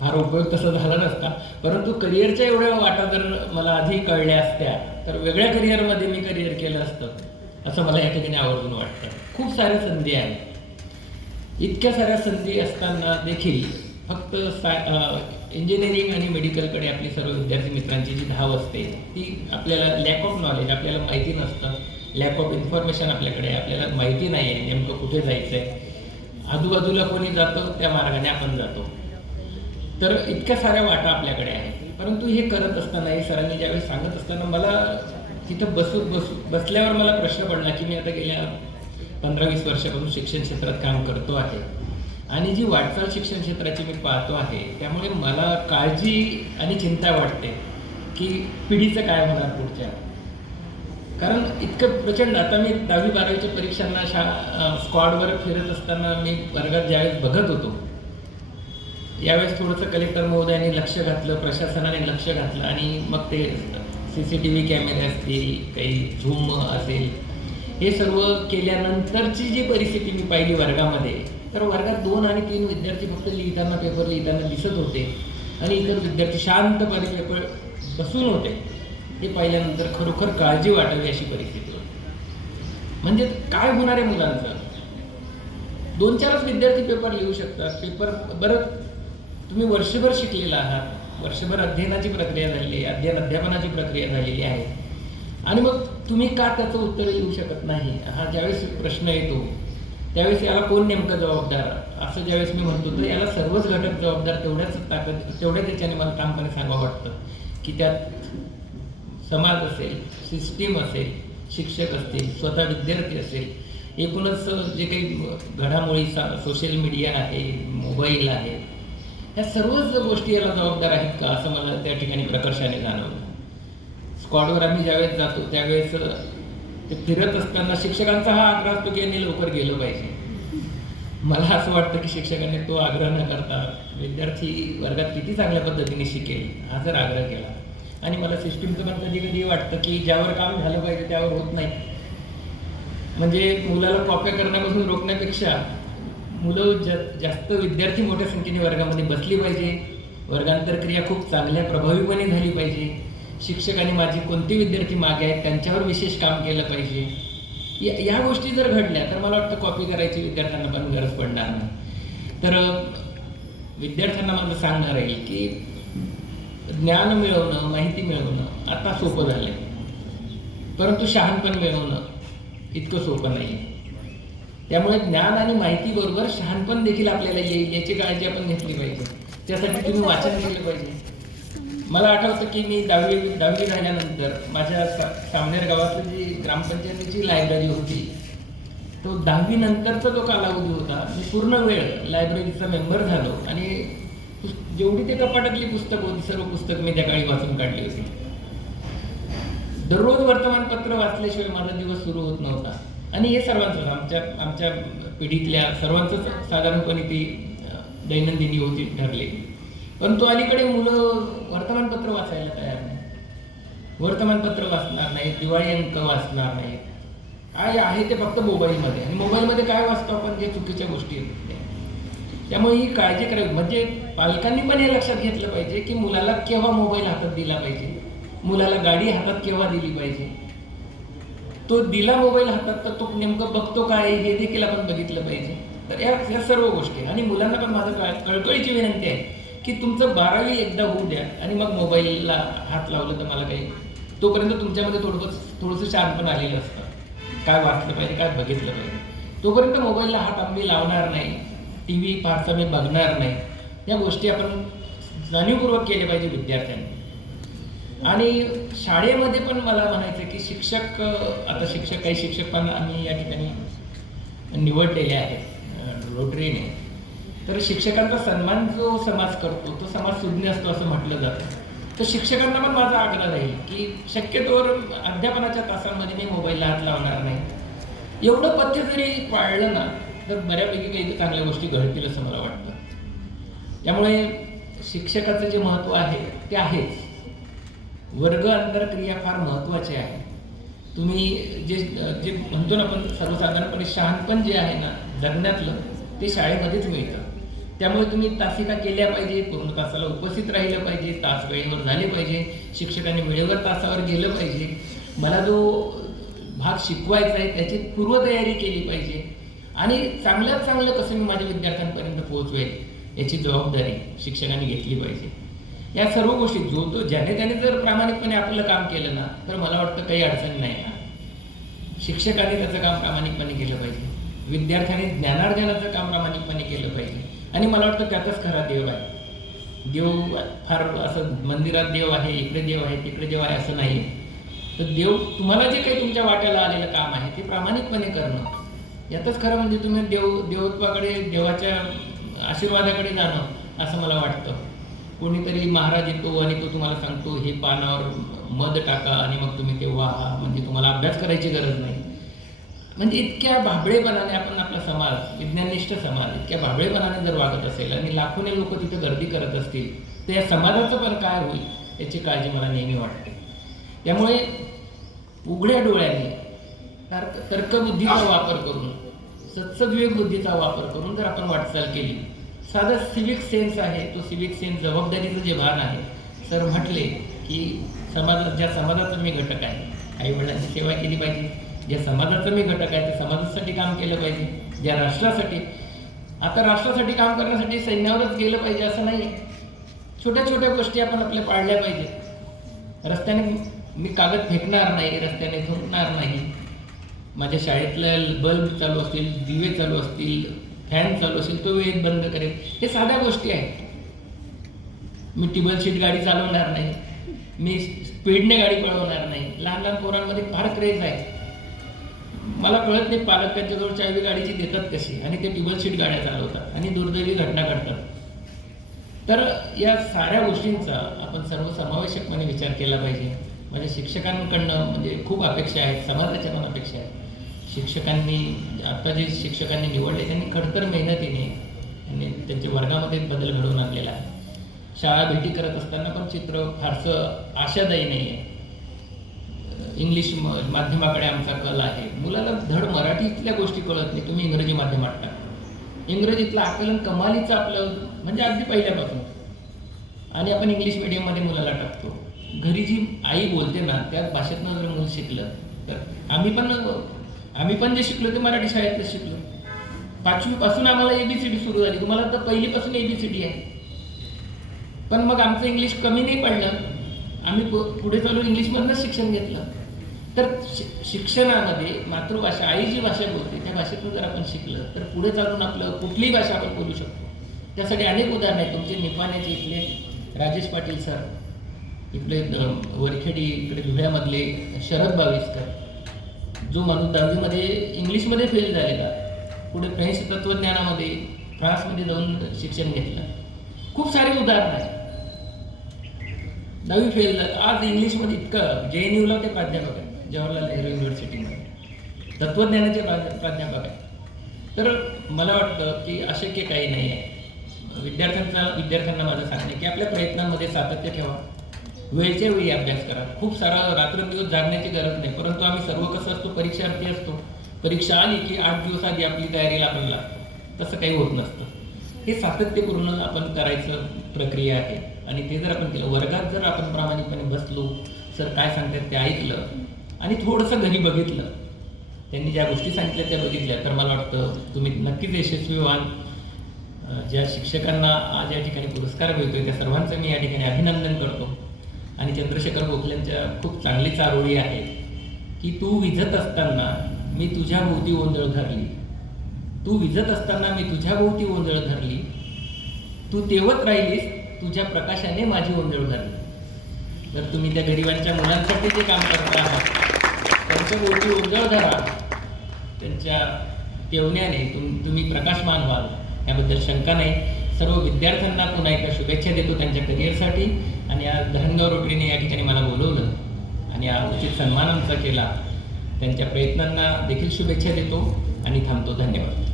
फार उपयोग तसा झाला नसता, परंतु करिअरच्या एवढ्या वाटा जर मला आधी कळल्या असत्या तर वेगळ्या करिअरमध्ये मी करिअर केलं असतं असं मला या ठिकाणी आवर्जून वाटतं. खूप साऱ्या संधी आहेत. इतक्या साऱ्या संधी असताना देखील फक्त इंजिनिअरिंग आणि मेडिकलकडे आपली सर्व विद्यार्थी मित्रांची जी धाव असते ती आपल्याला लॅक ऑफ नॉलेज, आपल्याला माहिती नसतं, लॅक ऑफ इन्फॉर्मेशन आपल्याकडे, आपल्याला माहिती नाही आहे नेमकं कुठे जायचं आहे, आजूबाजूला कोणी जातं त्या मार्गाने आपण जातो. तर इतक्या साऱ्या वाटा आपल्याकडे आहेत. परंतु हे करत असताना, हे सरांनी ज्यावेळेस सांगत असताना मला तिथं बसल्यावर मला प्रश्न पडला की मी आता गेल्या 15-20 वर्षापासून शिक्षण क्षेत्रात काम करतो आहे आणि जी वाटचाल शिक्षण क्षेत्राची मी पाहतो आहे, त्यामुळे मला काळजी आणि चिंता वाटते की पिढीचं काय होणार पुढच्या. कारण इतकं प्रचंड, आता मी 10वी-12वीच्या परीक्षांना स्क्वॉडवर फिरत असताना मी वर्गात ज्यावेळेस बघत होतो, यावेळेस थोडंसं कलेक्टर महोदयांनी लक्ष घातलं, प्रशासनाने लक्ष घातलं आणि मग ते CCTV कॅमेरे असतील, काही झूम असेल, हे सर्व केल्यानंतरची जी परिस्थिती मी पाहिली वर्गामध्ये, तर वर्गात 2 आणि 3 विद्यार्थी फक्त पेपर लिहिताना दिसत होते आणि इतर विद्यार्थी शांतपणे पेपर बसून होते. हे पाहिल्यानंतर खरोखर काळजी वाटावी अशी परिस्थिती होती. म्हणजे काय होणार आहे मुलांचं? 2-4च विद्यार्थी पेपर लिहू शकतात. पेपर बरं, तुम्ही वर्षभर शिकलेला आहात, वर्षभर अध्ययनाची प्रक्रिया झालेली आहे, अध्यापनाची प्रक्रिया झालेली आहे आणि मग तुम्ही का त्याचं उत्तर येऊ शकत नाही, हा ज्यावेळेस प्रश्न येतो त्यावेळेस याला कोण नेमकं जबाबदार, असं ज्यावेळेस मी म्हणतो तर याला सर्वच घटक जबाबदार. तेवढ्याच याच्याने मला ठामपणे सांगावं वाटतं की त्यात समाज असेल, सिस्टीम असेल, शिक्षक असतील, स्वतः विद्यार्थी असेल, एकूणच जे काही घडामोडी सोशल मीडिया आहे, मोबाईल आहे, ह्या सर्वच गोष्टी याला जबाबदार आहेत का, असं मला त्या ठिकाणी प्रकर्षाने जाणवलं. स्क्वॉडवर आम्ही ज्यावेळेस जातो त्यावेळेस ते फिरत असताना शिक्षकांचा हा आग्रह असतो की यांनी लवकर गेलं पाहिजे. मला असं वाटतं की शिक्षकांनी तो आग्रह न करता विद्यार्थी वर्गात किती चांगल्या पद्धतीने शिकेल हा जर आग्रह केला. आणि मला सिस्टीमचं पण कधी कधी वाटतं की ज्यावर काम झालं पाहिजे त्यावर होत नाही. म्हणजे मुलाला कॉप्या करण्यापासून रोखण्यापेक्षा मुलं जास्त विद्यार्थी मोठ्या संख्येने वर्गामध्ये बसली पाहिजे, वर्गांतर क्रिया खूप चांगल्या प्रभावीपणे झाली पाहिजे, शिक्षकांनी माझी कोणते विद्यार्थी मागे आहेत त्यांच्यावर विशेष काम केलं पाहिजे. या गोष्टी जर घडल्या तर मला वाटतं कॉपी करायची विद्यार्थ्यांना पण गरज पडणार नाही. तर विद्यार्थ्यांना माझं सांगणार आहे की ज्ञान मिळवणं, माहिती मिळवणं आता सोपं झालं आहे, परंतु शहाणपण मिळवणं इतकं सोपं नाही. त्यामुळे ज्ञान आणि माहितीबरोबर शहाणपण देखील आपल्याला येईल याची काळजी आपण घेतली पाहिजे. त्यासाठी तुम्ही वाचन केलं पाहिजे. मला आठवतं की मी 10वी झाल्यानंतर माझ्या सामनेर गावातली जी ग्रामपंचायतीची लायब्ररी होती, तो 10वी नंतरचा जो कालावधी होता, मी पूर्ण वेळ लायब्ररीचा मेंबर झालो आणि जेवढी ते कपाटातली पुस्तकं होती सर्व पुस्तकं मी त्या काळी वाचून काढली होती. दररोज वर्तमानपत्र वाचल्याशिवाय माझा दिवस सुरू होत नव्हता. आणि हे सर्वांचंच, आमच्या पिढीतल्या सर्वांचंच साधारणपणे ती दैनंदिनी होती ठरली. परंतु अलीकडे मुलं वर्तमानपत्र वाचायला तयार नाही, वर्तमानपत्र वाचणार नाहीत, दिवाळी अंक वाचणार नाहीत. काय आहे ते फक्त मोबाईलमध्ये, आणि मोबाईलमध्ये काय वाचतो आपण, जे चुकीच्या गोष्टी आहेत. त्यामुळे ही काळजी करावी. म्हणजे पालकांनी पण हे लक्षात घेतलं पाहिजे की मुलाला केव्हा मोबाईल हातात दिला पाहिजे, मुलाला गाडी हातात केव्हा दिली पाहिजे. तो दिला मोबाईल हातात तर तो नेमकं बघतो काय हे देखील आपण बघितलं पाहिजे. तर या सर्व गोष्टी. आणि मुलांना पण माझं कळकळीची विनंती आहे की तुमचं 12वी एकदा होऊ द्या आणि मग मोबाईलला हात लावलं तर मला काही, तोपर्यंत तुमच्यामध्ये थोडंसं शांतपण आलेलं असतं. काय वाचलं पाहिजे, काय बघितलं पाहिजे. तोपर्यंत मोबाईलला हात आम्ही लावणार नाही, TV फारसा मी बघणार नाही. या गोष्टी आपण जाणीवपूर्वक केल्या पाहिजे विद्यार्थ्यांनी. आणि शाळेमध्ये पण मला म्हणायचं की शिक्षक आता शिक्षक काही शिक्षक पण आम्ही या ठिकाणी निवडलेले आहेत रोटरीने. तर शिक्षकांचा सन्मान जो समाज करतो तो समाज सुज्ञ असतो असं म्हटलं जातं. तर शिक्षकांना पण माझा आग्रह राहील की शक्यतोवर अध्यापनाच्या तासांमध्ये मी मोबाईलला हात लावणार नाही. एवढं पथ्य जरी पाळलं ना तर बऱ्यापैकी काही चांगल्या गोष्टी घडतील असं मला वाटतं. त्यामुळे शिक्षकाचं जे महत्त्व आहे ते आहेच. वर्ग अंतरक्रिया फार महत्त्वाची आहे. तुम्ही जे जे म्हणतो ना आपण सर्वसाधारणपणे शहाणपण जे आहे ना जगण्यातलं ते शाळेमध्येच मिळतं. त्यामुळे तुम्ही तासिका केल्या पाहिजे, पूर्ण तासाला उपस्थित राहिलं पाहिजे, तास वेळेवर झाले पाहिजे, शिक्षकांनी वेळेवर तासावर गेलं पाहिजे, मला जो भाग शिकवायचा आहे त्याची पूर्वतयारी केली पाहिजे आणि चांगल्यात चांगलं कसं मी माझ्या विद्यार्थ्यांपर्यंत पोहोचवेल याची जबाबदारी शिक्षकांनी घेतली पाहिजे. या सर्व गोष्टी तो ज्याने त्याने जर प्रामाणिकपणे आपलं काम केलं ना तर मला वाटतं काही अडचण नाही ना. शिक्षकांनी त्याचं काम प्रामाणिकपणे केलं पाहिजे, विद्यार्थ्यांनी ज्ञानार्जनाचं काम प्रामाणिकपणे केलं पाहिजे आणि मला वाटतं त्यातच खरा देव आहे. देव फार असं मंदिरात देव आहे, इकडे देव आहे, तिकडे देव आहे असं नाही. तर देव तुम्हाला जे काही तुमच्या वाट्याला आलेलं काम आहे ते प्रामाणिकपणे करणं यातच खरं म्हणजे तुम्ही देवत्वाकडे देवाच्या आशीर्वादाकडे जाणं असं मला वाटतं. कोणीतरी महाराज येतो आणि तो तुम्हाला सांगतो हे पानावर मध टाका आणि मग तुम्ही ते वाहा, म्हणजे तुम्हाला अभ्यास करायची गरज नाही. म्हणजे इतक्या भाबळेपणाने आपण आपला समाज विज्ञाननिष्ठ समाज इतक्या भाबळेपणाने जर वागत असेल आणि लाखोने लोक तिथे गर्दी करत असतील तर या समाजाचं पण काय होईल याची काळजी मला नेहमी वाटते. त्यामुळे उघड्या डोळ्याने तर्कबुद्धीचा वापर करून सत्सद्विवेक बुद्धीचा वापर करून जर आपण वाटचाल केली, साधं सिविक सेन्स आहे तो सिविक सेन्स जबाबदारीचं जे भान आहे. सर म्हटले की ज्या समाजाचा मी घटक आहे, आई वडिलांची सेवा केली पाहिजे, ज्या समाजाचं मी घटक आहे त्या समाजासाठी काम केलं पाहिजे, ज्या राष्ट्रासाठी आता राष्ट्रासाठी काम करण्यासाठी सैन्यावरच गेलं पाहिजे असं नाही. छोट्या छोट्या गोष्टी आपण आपल्या पाळल्या पाहिजेत. रस्त्याने मी कागद फेकणार नाही, रस्त्याने थुंकणार नाही, माझ्या शाळेतलं बल्ब चालू असतील, दिवे चालू असतील, फॅन चालू असेल तो वेळेत बंद करेल. हे साध्या गोष्टी आहेत. मी टेबल सीट गाडी चालवणार नाही, मी स्पीडने गाडी पळवणार नाही. लहान लहान पोरांमध्ये फार क्रेज आहे. मला कळत नाही पालक त्यांच्याजवळ चावी गाडीची देतात कशी आणि ते टेबल सीट गाड्या चालवतात आणि दुर्दैवी घटना घडतात. तर या साऱ्या गोष्टींचा आपण सर्वसमावेशकपणे विचार केला पाहिजे. माझ्या शिक्षकांकडनं म्हणजे खूप अपेक्षा आहेत, समाजाच्या पण अपेक्षा आहेत. शिक्षकांनी आता जे शिक्षकांनी निवडले त्यांनी खडतर मेहनतीने त्यांनी त्यांच्या वर्गामध्ये बदल घडवून आणलेला आहे. शाळा भेटी करत असताना पण चित्र फारसं आशादायी नाही आहे. इंग्लिश माध्यमाकडे आमचा कल आहे. मुलाला धड मराठीतल्या गोष्टी कळत नाही, तुम्ही इंग्रजी माध्यमात टाका. इंग्रजीतलं आकलन कमालीचं आपलं म्हणजे अगदी पहिल्यापासून, आणि आपण इंग्लिश मिडियममध्ये मुलाला टाकतो. घरी जी आई बोलते ना त्याच भाषेतनं जर मूल शिकलं तर आम्ही पण जे शिकलो ते मराठी शाळेतच शिकलो. 5वी पासून आम्हाला ABCD सुरू झाली. तुम्हाला तर पहिलीपासून ABCD आहे. पण मग आमचं इंग्लिश कमी नाही पडलं, आम्ही पुढे चालून इंग्लिशमधनंच शिक्षण घेतलं. तर शिक्षणामध्ये मातृभाषा आई जी भाषा बोलते त्या भाषेतून जर आपण शिकलं तर पुढे चालून आपलं कुठलीही भाषा आपण बोलू शकतो. त्यासाठी अनेक उदाहरणं आहेत. तुमचे निपाण्याचे इथले राजेश पाटील सर, इकडे वरखेडी इकडे धुळ्यामधले शरद बाविस्कर, जो माणूस 10वीमध्ये इंग्लिशमध्ये फेल झालेला, पुढे फ्रेंच तत्त्वज्ञानामध्ये फ्रान्समध्ये जाऊन शिक्षण घेतलं. खूप सारे उदाहरणं आहेत. 10वी फेल झालं, आज इंग्लिशमध्ये इतकं JNUला ते प्राध्यापक आहेत, जवाहरलाल नेहरू युनिव्हर्सिटीमध्ये तत्त्वज्ञानाचे प्राध्यापक आहेत. तर मला वाटतं की अशक्य काही नाही आहे. विद्यार्थ्यांना माझं सांगणं आहे की आपल्या प्रयत्नांमध्ये सातत्य ठेवा, वेळच्या वेळी अभ्यास करा. खूप सारा रात्रंदिवस जागण्याची गरज नाही. परंतु आम्ही सर्व कसं असतो, परीक्षार्थी असतो, परीक्षा आली की 8 दिवस आधी आपली तयारीला आपण लागतो. तसं काही होत नसतं. हे सातत्यपूर्ण आपण करायचं प्रक्रिया आहे आणि ते जर आपण केलं, वर्गात जर आपण प्रामाणिकपणे बसलो, सर काय सांगतात ते ऐकलं आणि थोडंसं घरी बघितलं, त्यांनी ज्या गोष्टी सांगितल्या त्या बघितल्या, तर मला वाटतं तुम्ही नक्कीच यशस्वी व्हाल. ज्या शिक्षकांना आज या ठिकाणी पुरस्कार मिळतोय त्या सर्वांचं मी या ठिकाणी अभिनंदन करतो. आणि चंद्रशेखर गोखलेंच्या खूप चांगली चारोळी आहे की तू विझत असताना मी तुझ्या भोवती ओंजळ धरली, तू विझत असताना मी तुझ्या भोवती ओंजळ धरली, तू तेवत राहिलीस तुझ्या प्रकाशाने माझी ओंजळ धरली. तर तुम्ही त्या गरिबांच्या मुलांसाठी जे काम करता आहात त्यांच्या गोष्टी उजळ धरा, त्यांच्या तेवण्याने तुम्ही प्रकाशमान व्हाल याबद्दल शंका नाही. सर्व विद्यार्थ्यांना पुन्हा एकदा शुभेच्छा देतो त्यांच्या करिअरसाठी. आणि आज धरणगाव रोटरीने या ठिकाणी मला बोलवलं आणि हा उचित सन्मान आमचा केला, त्यांच्या प्रयत्नांना देखील शुभेच्छा देतो आणि थांबतो. धन्यवाद.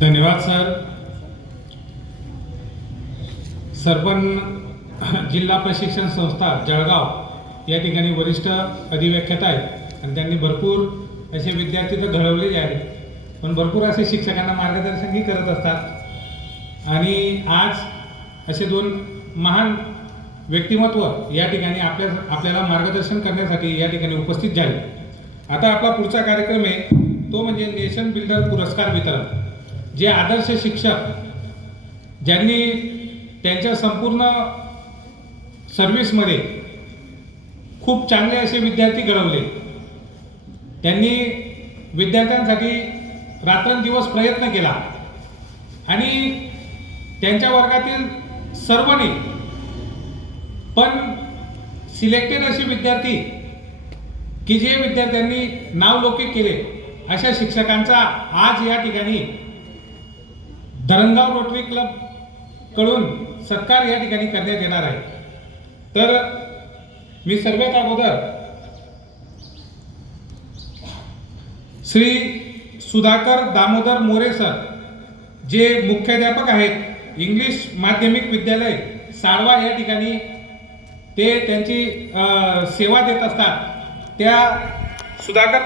धन्यवाद सर. सरपंच जिल्हा प्रशिक्षण संस्था जळगाव या ठिकाणी वरिष्ठ अधिव्याख्यात आहेत आणि त्यांनी भरपूर असे विद्यार्थी तर घडवलेले आहेत, पण भरपूर असे शिक्षकांना मार्गदर्शनही करत असतात. आणि आज असे दोन महान व्यक्तिमत्व या ठिकाणी आपल्याला मार्गदर्शन करण्यासाठी या ठिकाणी उपस्थित झाले. आता आपला पुढचा कार्यक्रम आहे तो म्हणजे नेशन बिल्डर पुरस्कार वितरण. जे आदर्श शिक्षक ज्यांनी त्यांच्या संपूर्ण सर्व्हिसमध्ये खूप चांगले असे विद्यार्थी घडवले, त्यांनी विद्यार्थ्यांसाठी रात्रंदिवस प्रयत्न केला आणि त्यांच्या वर्गातील सर्वांनी पण सिलेक्टेड असे विद्यार्थी की जे विद्यार्थ्यांनी नावलौकिक केले, अशा शिक्षकांचा आज या ठिकाणी धरणगाव रोटरी क्लब कडून सत्कार या ठिकाणी करण्यात येणार आहे. तर मी सर्वात अगोदर श्री सुधाकर दामोदर मोरे सर, जे मुख्याध्यापक आहेत इंग्लिश माध्यमिक विद्यालय साळवा या ठिकाणी ते त्यांची सेवा देत असतात, त्या सुधाकर